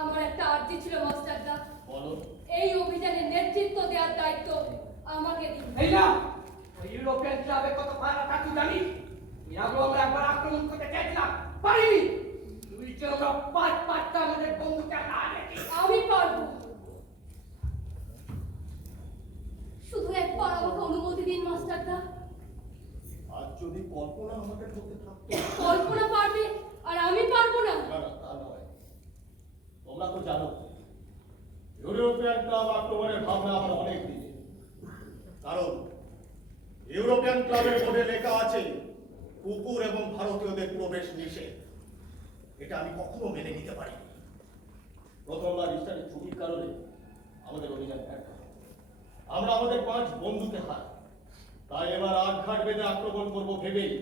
আমার একটা আর্জি ছিল মাস্টারদা। বলো। এই অভিযানের নেতৃত্ব দেওয়ার দায়িত্ব আমাকে দিন। এই না, ওই ইউরোপিয়ান ক্লাবে কত ফায়দা থাকতো জানিস? এর আগেও আমরা একবার আক্রমণ করতে চাইছিলাম, পারিনি। তুই যে আমরা পাঁচটা আমাদের বন্ধুকে হারিয়েছি। আমি পারবো, শুধু একবার আমাকে অনুমতি দিন মাস্টারদা। আর যদি কল্পনা আমাদের মধ্যে থাকতো। কল্পনা পারবে আর আমি পারবো না? না না, তা নয়। তোমরা তো জানো ইউরোপিয়ান ক্লাব আক্রমণের ভাবনা আমার অনেক দিনে। কারণ ইউরোপিয়ান ক্লাবের বোর্ডে লেখা আছে কুকুর এবং ভারতীয়দের প্রবেশ নিষেধ। এটা আমি কখনো মেনে নিতে পারি। প্রথমবার ইস্টারের ছুটির কারণে আমাদের অভিযান ব্যর্থ হয়। আমরা আমাদের 5 বন্ধুকে হার। তাই এবার আটঘাট বেঁধে আক্রমণ করবো ভেবেই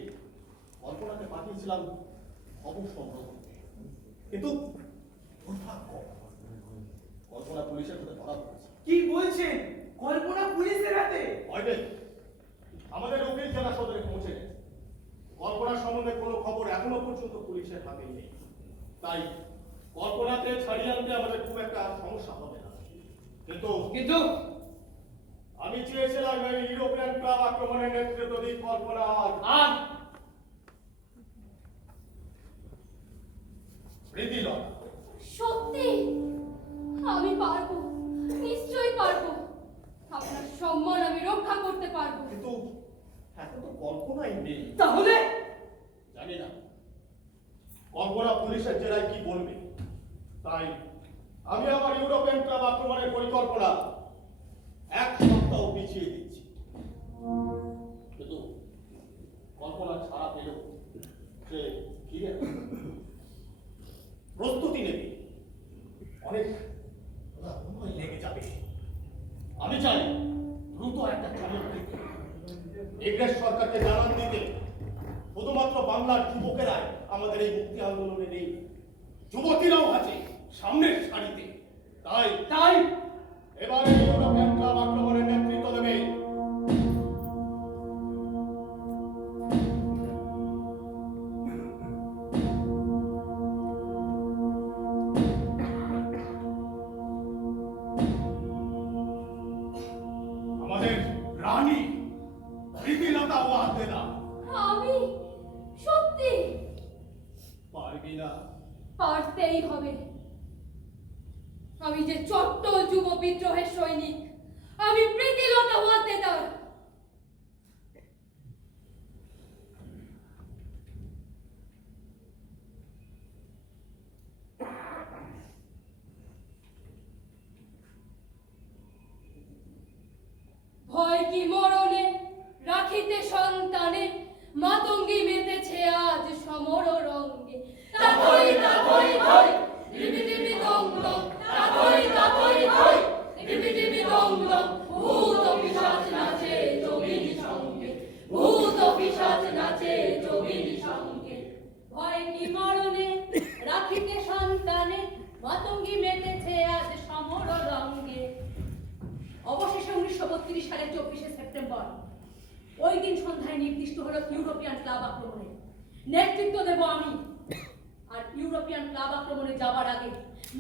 কল্পনাকে পাঠিয়েছিলাম খবর সংগ্রহ করতে। কিন্তু দুর্ভাগ্য, কল্পনা পুলিশের হাতে ধরা পড়েছে। কি বলছেন? কল্পনা পুলিশের হাতে? হয়তো আমাদের উকিল জেলা সদরে পৌঁছে গেছে। কল্পনার সম্বন্ধে কোনো খবর এখনো পর্যন্ত পুলিশের হাতে নেই। তাই কল্পনাকে ছাড়িয়ে আনতে আমাদের খুব একটা সমস্যা হবে না। কিন্তু আমি চেয়েছিলাম এই ইউরোপিয়ান ক্লাব আক্রমণের নেতৃত্ব দিক কল্পনা আর প্রীতিলতা। সত্যি আমি পারবো, নিশ্চয়ই পারবো। আপনার সম্মান আমি রক্ষা করতে পারবো। কিন্তু এখন তো কল্পনাই নেই। তাহলে জানি না কল্পনা পুলিশের জেলায় কি বলবে। তাই আমি আমার ইউরোপিয়ান ক্লাব আক্রমণের পরিকল্পনা 1 সপ্তাহ পিছিয়ে দিচ্ছি। কিন্তু কল্পনা ছাড়া পেল সে ফিরে আসবে। প্রস্তুতি নেবে, অনেক সময় লেগে যাবে। আমি চাই দ্রুত একটা চমক দিতে, ইংরেজ সরকারকে জানান দিতে শুধুমাত্র বাংলার যুবকেরাই আমাদের এই মুক্তি আন্দোলনে নেই, যুবতীরাও আছে সামনের সারিতে। তাই এবারে ইউরোপিয়ান ক্লাব আক্রমণের নেতৃত্ব দেবে আমাদের রানী প্রীতিলতা ওয়াহদেদা। আমি সত্যি পারবি না? পারতেই হবে। আমি যে চট্টল যুব বিদ্রোহের সৈনিক, আমি প্রীতিলতা ওয়াহদেদার। ভয় কি মরণে রাখিতে সন্তানে, মাতঙ্গী মেতেছে আজ সমর রঙ্গে। তাতই তাতই ধই ডিবি ডিবি দং দং, তাতই তাতই ধই ডিবি ডিবি দং দং। ভূত পিশাচ নাচে যোগিনী সঙ্গে, ভূত পিশাচ নাচে যোগিনী সঙ্গে। ভয় কি মরণে রাখিতে সন্তানে, মাতঙ্গী মেতেছে আজ সমর রঙ্গে। অবশেষে 1932 সালের 24শে সেপ্টেম্বর ওই দিন সন্ধ্যায় নির্দিষ্ট হলো ইউরোপিয়ান ক্লাব আক্রমণে। নেতৃত্ব দেব আমি। আর ইউরোপিয়ান ক্লাব আক্রমণে যাবার আগে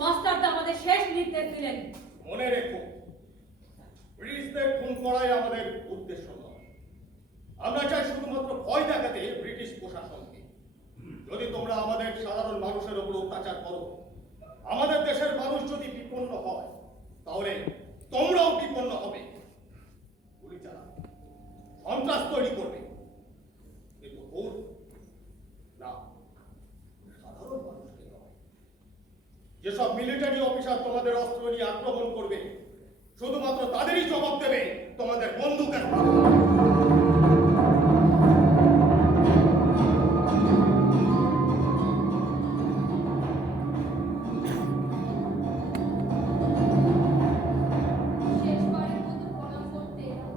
মাস্টারদা আমাদের শেষ নির্দেশ দিলেন, মনে রেখো, ব্রিটিশদের খুন করাই আমাদের উদ্দেশ্য নয়। আমরা চাই শুধুমাত্র ভয় দেখাতে ব্রিটিশ প্রশাসনকে। যদি তোমরা আমাদের সাধারণ মানুষের উপর অত্যাচার করো, আমাদের দেশের মানুষ যদি বিপন্ন হয়, তাহলে তোমরাও বিপন্ন হবে। গুলি চালাবে, সন্ত্রাস তৈরি করবে, কিন্তু ভোট না, সাধারণ মানুষকে নয়। যেসব মিলিটারি অফিসার তোমাদের অস্ত্র নিয়ে আক্রমণ করবে, শুধুমাত্র তাদেরই জবাব দেবে তোমাদের বন্দুকের হাতে। শেষবারের মতো প্রণাম করতে এলাম।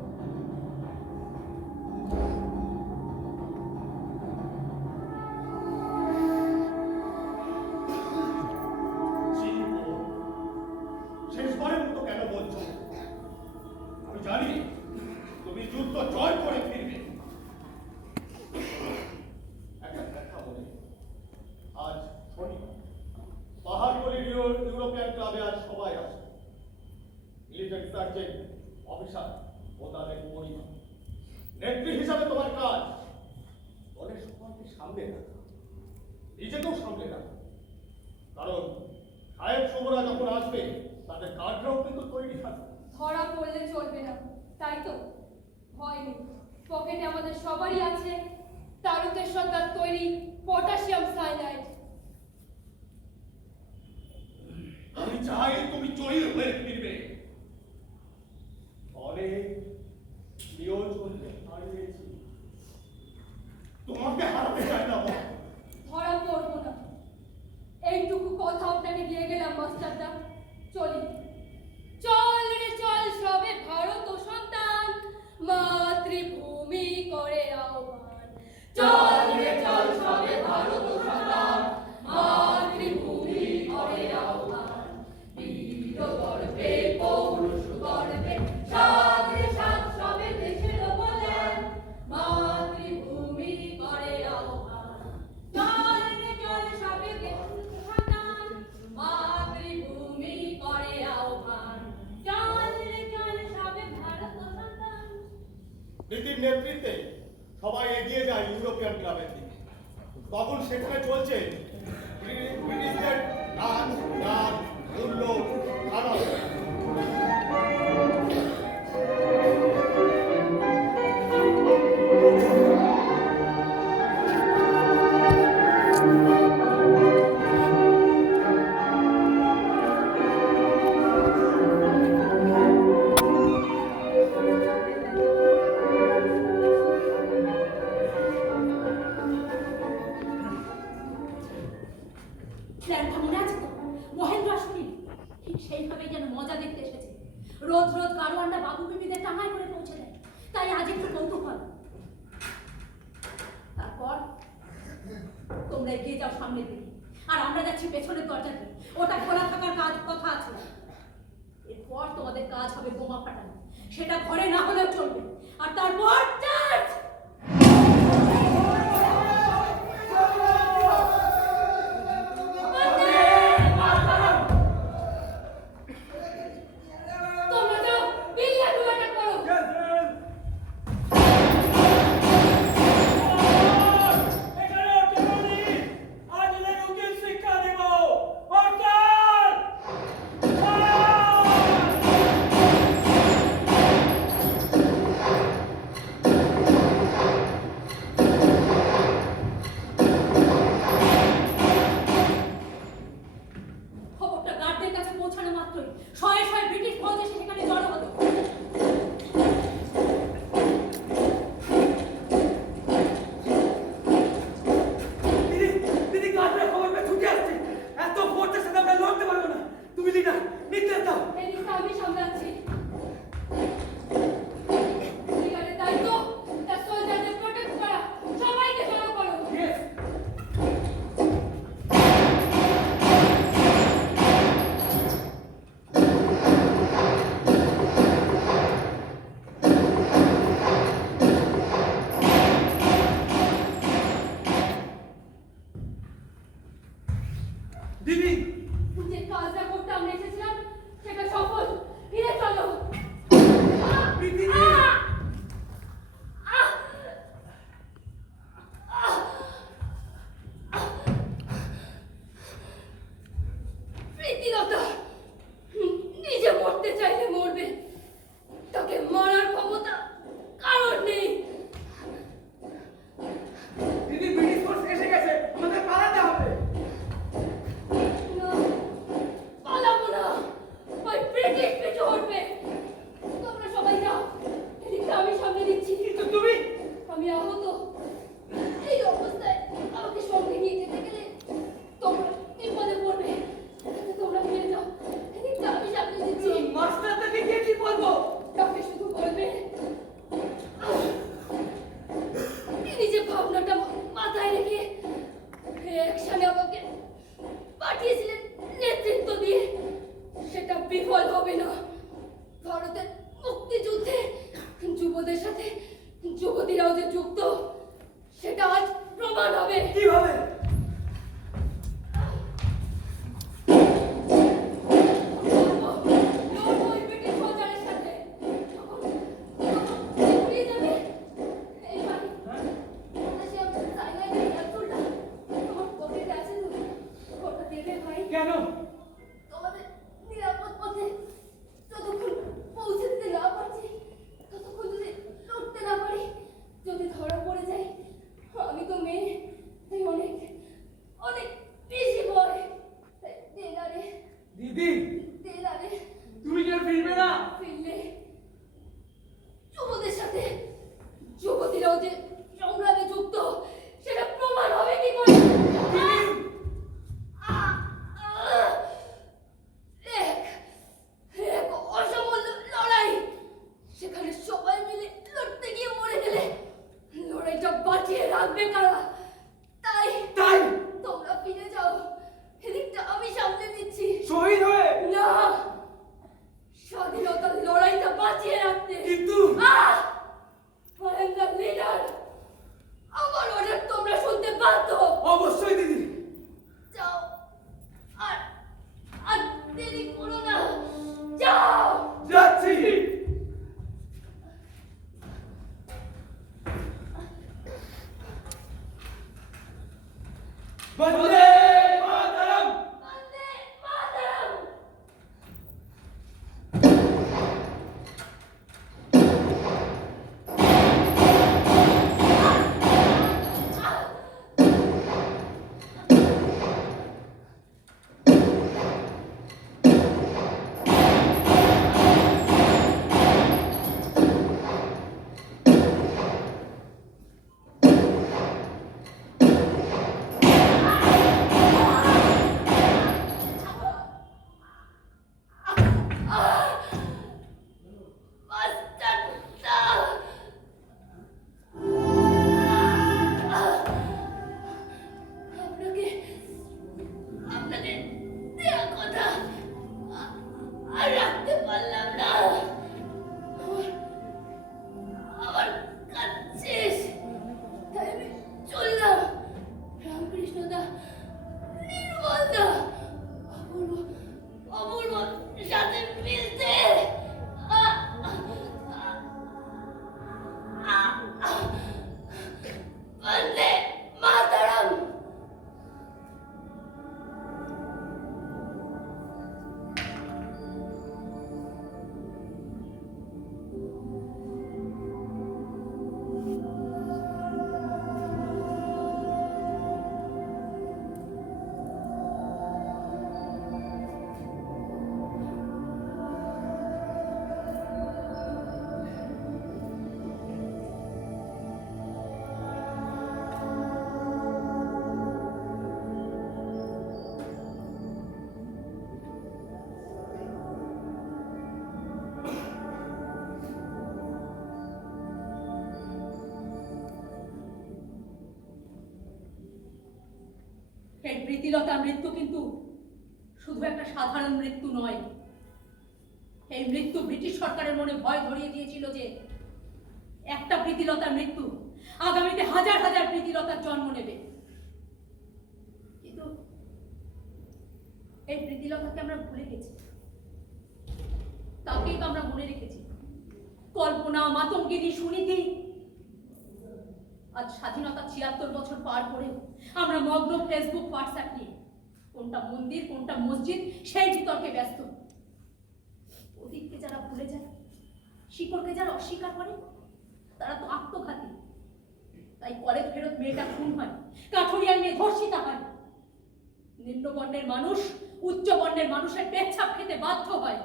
শেষবারের মতো কেন বলছো? আমি জানি তুমি যুদ্ধ জয় করে ফিরবে। একটা কথা বলি, আজ শনিবার, পাহাড়তলির ইউরোপিয়ান ক্লাবে আজ সবাই আছে। মিলিটারি সার্জেন্ট, অফিসার ও তাদের পরিবার। নেত্রী হিসাবে তোমার কাজ দলের সবাইকে সামলে রাখা, নিজেকেও সামলে রাখা। কারণ সাহেব শুভরা যখন আসবে, তাদের কার্ডরাও কিন্তু তৈরি থাকবে। ধরা পড়লে চলবে না, তাই তো? ভয় নেই, পকেটে আমাদের সবারই আছে তারুতের সরকার তৈরি পটাশিয়াম সায়ানাইড। আমি চাই তুমি জয়ী হয়ে ফিরবে। অনেক নিয়োজনকে হারিয়েছি, তোমাকে হারাতে চাই না। ধরা পড়বো না, এইটুকু কথা আপনাকে দিয়ে গেলাম মাস্টারদা। চলি, চল রে চল সবে ভারত সন্তান, মাতৃভূমি করে আহ্বান। চল রে চল সবে ভারত সন্তান, মাতৃভূমি করে আহ্বান। বীর গর্বে পৌরুষ গর্বে সাত রে সাত সবে দেশের বলেন, মাতৃভূমি করে আহ্বান। চল রে চল সবে দেশের সন্তান, মাতৃভূমি করে আহ্বান। চল রে চল সবে ভারত সন্তান। নীতির নেতৃত্বে সবাই এগিয়ে যায় ইউরোপিয়ান ক্লাবের দিকে। তখন সেখানে চলছে ব্রিটিশদের নাচ, গান, মূল্য, আনন্দ। প্ল্যানটা মনে আছে তো? মহেন্দ্র আসুনি ঠিক সেইভাবেই যেন মজা দেখতে এসেছে। রোজ রোজ গাড়োয়ানরা বাবু বিবিদের টাঙায় করে পৌঁছে দেয়। তাই আজ একটু কৌতূহল। তারপর তোমরা এগিয়ে যাও সামনের দিকে, আর আমরা যাচ্ছি পেছনের দরজা দিয়ে। ওটা খোলা থাকার কথা আছে। এরপর তোমাদের কাজ হবে বোমা ফাটানো। সেটা ঘরে না হলেও চলবে। আর তারপর চার্জ! তোমরা যাও, বিল্লা ডুবাটা করো। আজ দিদি যে কাজটা করতে আমরা এসেছিলাম সেটা সফল। ফিরে চলো। প্রীতি প্রীতিলতা নিজে মরতে চাইলে মরবে, তাকে মারার ক্ষমতা কারণ নেই। দিদি ব্রিটিশ ফোর্স এসে গেছে, আমাদের পালাতে হবে। না, পালাবো না, ওই ব্রিটিশ পিছু হটবে। তোমরা সবাই যাও, এদিকটা আমি সামনে দিচ্ছি। কিন্তু তুমি আমি আহত, এই অবস্থায় আমাকে সঙ্গে নিয়ে যেতে গেলে তোমরা বিপদে পড়বে। তোমরা ফিরে যাও, এদিকটা আমি সামনে দিচ্ছি। মাস্টারটাকে গিয়ে কি বলবো? তাকে শুধু বলবে তিনি যে ভাবনাটা মাথায় রেখে একসাথে আমাকে পাঠিয়েছিলেন নেতৃত্ব দিয়ে, সেটা বিফল হবে না। ভারতের মুক্তিযুদ্ধে যুবদের সাথে যুবতীরাও যে যুক্ত, সেটা আজ প্রমাণ হবে। কিভাবে? কেন? তোমাদের নিরাপদ পথে যতক্ষণ পৌঁছে দিতে না পারছি, ততক্ষণ যদি লড়তে না পারি, যদি ধরা পড়ে যাই, আমি তো মেয়ে, তাই অনেক অনেক বেশি ভয়। দেনারে দিদি দেনারে তুমি কেন ফিরবে না? ফিরলে যুবদের সাথে যুবতীরাও যে সংগ্রামে যুক্ত, সেটা প্রমাণ হবে কি করে? এক অসামান্য লড়াই, সেখানে সবাই মিলে লড়তে গিয়ে মরে গেলে লড়াইটা বাঁচিয়ে রাখবে কারা? তাই তাই তোমরা ফিরে যাও, এদিকটা আমি সামনে দিচ্ছি। শহীদ হয়ে? না, স্বাধীনতার লড়াইটা বাঁচিয়ে রাখতে। কিন্তু I am the leader. আমার অর্ডার তোমরা শুনতে বাধ্য। অবশ্যই দিদি। যাও, আর আর দেরি করো না, যাও। যাচ্ছি। বন্দে মাতরম। বন্দে মাতরম। আপনাকে আপনাকে দেয়া কথা আর রাখতে পারলাম না। আমার কাজ শেষ, তাই আমি চললাম। রামকৃষ্ণদা, নির্মলদা, অপূর্ব অপূর্ব সাথে মিলতে বন্দে মাতরম। এই প্রীতিলতার মৃত্যু কিন্তু শুধু একটা সাধারণ মৃত্যু নয়। এই মৃত্যু ব্রিটিশ সরকারের মনে ভয় ধরিয়ে দিয়েছিল যে একটা প্রীতিলতার মৃত্যু আগামীতে হাজার হাজার প্রীতিলতার জন্ম নেবে। কিন্তু এই প্রীতিলতাকে আমরা ভুলে গেছি, তাকেই বা আমরা মনে রেখেছি। কল্পনা, মাতঙ্গিনী, সুনীতি। আজ স্বাধীনতা ৭৬ বছর পার করে আমরা মগ্ন ফেসবুক, হোয়াটসঅ্যাপ নিয়ে। কোনটা মন্দির, কোনটা মসজিদ, সেই বিতর্কে ব্যস্ত। অতীতকে যারা ভুলে যায়, শিকড়কে যারা অস্বীকার করে, তারা তো আত্মঘাতী। তাই কলেজ ফেরত মেয়েটা খুন হয়, কাঠুরিয়ার মেয়ে ধর্ষিতা হয়। নিম্নবর্ণের মানুষ উচ্চ বর্ণের মানুষের পেচ্ছাপ খেতে বাধ্য হয়।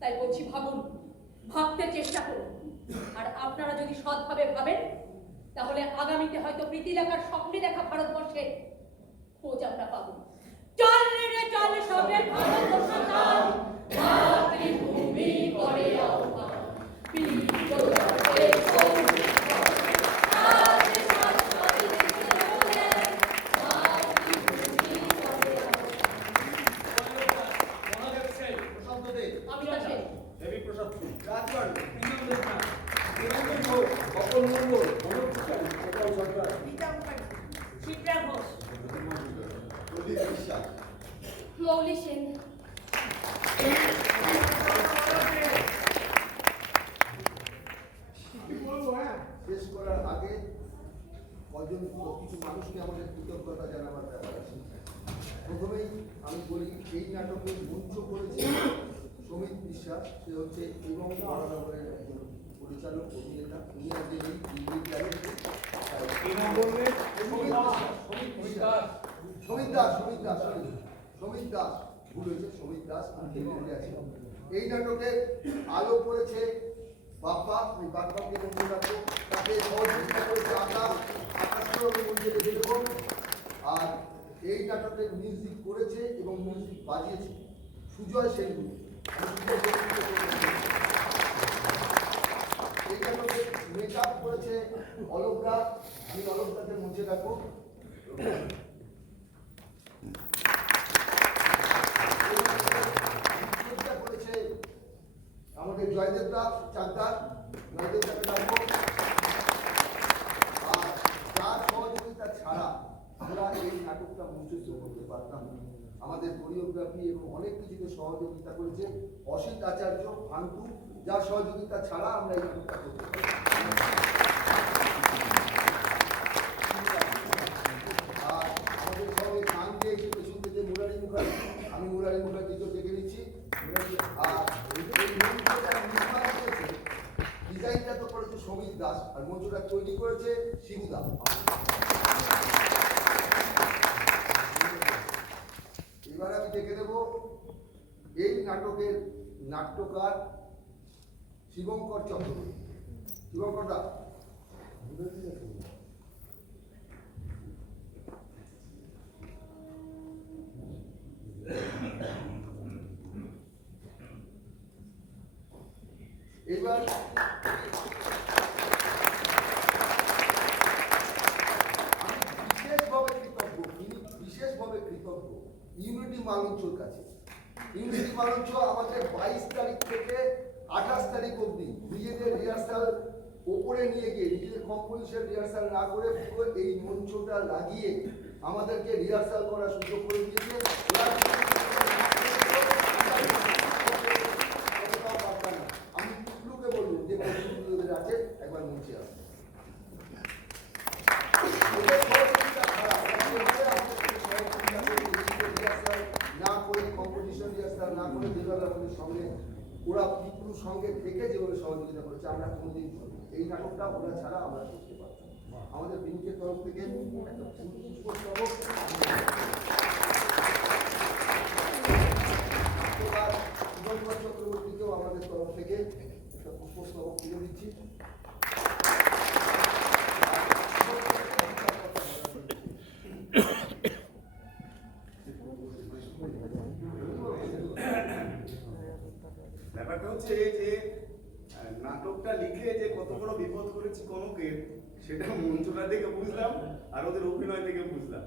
তাই বলছি, ভাবুন, ভাবতে চেষ্টা করুন। আর আপনারা যদি সৎভাবে ভাবেন, তাহলে আগামীতে হয়তো প্রীতিলেখার স্বপ্নে দেখা ভারতবর্ষে খোঁজ আমরা পাবো। চল রে চল সবে ভারতবর্ষ চল, মাতৃভূমি করে আহ্বান, বিপ্লবে সৌমিত্র আজ শাশ্বতী দেশে মাতৃভূমি করে মহাদেব সেন, প্রশান্ত দে, আহ্বান। আমি দেবী প্রসাদ রাজবাড়ি, বিনোদ দেবনাথ, সুরেন্দ্র ঘোষ, অপর মঙ্গল, মনোজ কুমারী, গোপাল সরকার, শিপ্রা ঘোষ, প্রদীপ বিশ্বাস। মৌলি সেন। শেষ করার আগে কিছু মানুষকে আমাদের কৃতজ্ঞতা জানাবার ব্যাপার আছে। প্রথমেই আমি বলি, এই নাটকের মঞ্চ করেছে সমিত বিশ্বাস। সে হচ্ছে এবং বরানগরের একজন পরিচালক, অভিনেতা। উনি আজকে এই সমিত দাস ভুল হয়েছে, সমিত দাস আছে। এই নাটকে আলো করেছে বাপ্পা, আমি বাপ্পাকে মনে রাখবো। তাকে সহযোগিতা করেছে আকাশকেও আমি মনে রেখে দেবো। আর এই নাটকের মিউজিক করেছে এবং মিউজিক বাজিয়েছে সুজয় সেনগুপ্ত। এই নাটকে মেকআপ করেছে অলোকদা, আমি অলোকদাকে মঞ্চে রাখবো। করেছে আমাদের জয়দেবদা চাকদার, জয়দেবদাকে ডাকবো। আর যার সহযোগিতা ছাড়া আমরা এই নাটকটা মঞ্চস্থ করতে পারতাম না। আমাদের কোরিওগ্রাফি এবং অনেক কিছুতে সহযোগিতা করেছে অসিত আচার্য, ভান্টু, যার সহযোগিতা ছাড়া আমরা এই নাটকটা করতে পারি। আর আমাদের সঙ্গে গান গেয়েছে পেছন থেকে মুরারি মুখার্জি, আমি মুরারি মুখার্জিকে ডেকে নিচ্ছি। আর ডিজাইনটা তো করেছে সমিত দাস, আর মঞ্চটা তৈরি করেছে শিবুদা। এবার আমি ডেকে দেব এই নাটকের নাট্যকার শিবঙ্কর চক্রবর্তী। শিবঙ্কর দা, এবার বিশেষভাবে কৃতজ্ঞ ইউনিটি মালঞ্চর কাছে। ইউনিটি মালঞ্চ আমাদের 22 তারিখ থেকে 28 তারিখ অবধি নিজেদের রিহার্সাল ওপরে নিয়ে গিয়ে, নিজেদের কম্পোজিশন রিহার্সাল না করে পুরো এই মঞ্চটা লাগিয়ে আমাদেরকে রিহার্সাল করার সুযোগ করে দিয়েছে। আমি টুকলুকে বলবো যে প্রতিনিধিদের আছে একবার মঞ্চে আসবে। না করে কম্পিটিশন রিহার্সাল না করে যেভাবে আমাদের সঙ্গে ওরা পিপুর সঙ্গে থেকে যেভাবে সহযোগিতা করেছে, আমরা কোনোদিন এই নাটকটা ওরা ছাড়া আমরা করতে পারতাম। আমাদের বিনুকের তরফ থেকে একটা পুষ্পস্তবক চক্রবর্তী আমাদের তরফ থেকে একটা পুষ্পস্তবক তুলে দিচ্ছি। ব্যাপারটা হচ্ছে যে নাটকটা লিখে যে কত বড় বিপদ করেছি কনকের, সেটা মঞ্চটা দেখে বুঝলাম আর ওদের অভিনয় থেকে বুঝলাম।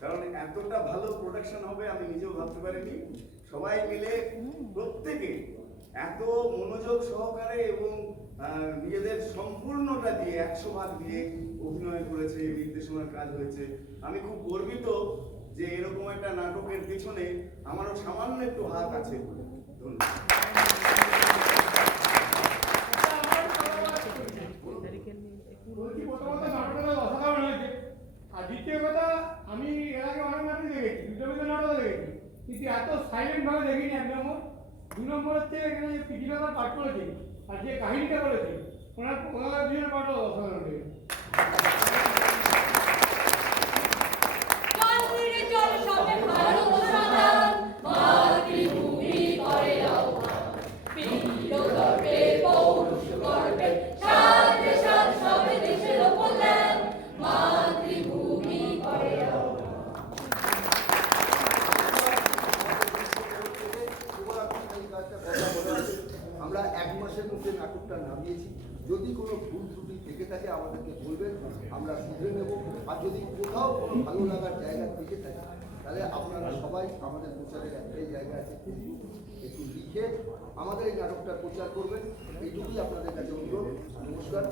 কারণ এতটা ভালো প্রোডাকশন হবে আমি নিজেও ভাবতে পারিনি। সবাই মিলে প্রত্যেকে এত মনোযোগ সহকারে এবং নিজেদের সম্পূর্ণটা দিয়ে 100 ভাগ দিয়ে অভিনয় করেছে, নির্দেশনার কাজ হয়েছে। আমি খুব গর্বিত যে এরকম একটা নাটকের পিছনে আমারও সামান্য একটু হাত আছে। ধন্যবাদ। বলছি প্রথমত নাটকটা অসাধারণ হয়েছে, আর দ্বিতীয় কথা আমি এর আগে অনেক নাটক দেখেছি, দুটো নাটক দেখেছি, কিন্তু এত সাইলেন্ট ভাবে দেখিনি। 1 নম্বর। 2 নম্বর হচ্ছে এখানে যে পিটিলতা পাঠ করেছে আর যে কাহিনীটা বলেছে ওনার দুজনের পাঠও অসাধারণ হয়েছে। মন্দিরে চল সবে ভারত সন্তান, মাতৃভূমি করে আহ্বান। বীর গর্বে পৌরুষ গর্বে সাথে সাথ সবে দেশের কল্যাণ, মাতৃভূমি করে আহ্বান। আমরা 1 মাসের মধ্যে নাটকটা নামিয়েছি। যদি কোনো ভুল ত্রুটি থেকে থাকে আমাদেরকে বলবেন, আমরা শুধরে নেব। আর যদি কোথাও কোনো ভালো লাগার জায়গা থেকে থাকে তাহলে আপনারা সবাই আমাদের প্রচারের একটাই জায়গা আছে, একটু লিখে আমাদের এই নাটকটার প্রচার করবেন। এইটুকুই আপনাদের কাছে অনুরোধ। নমস্কার।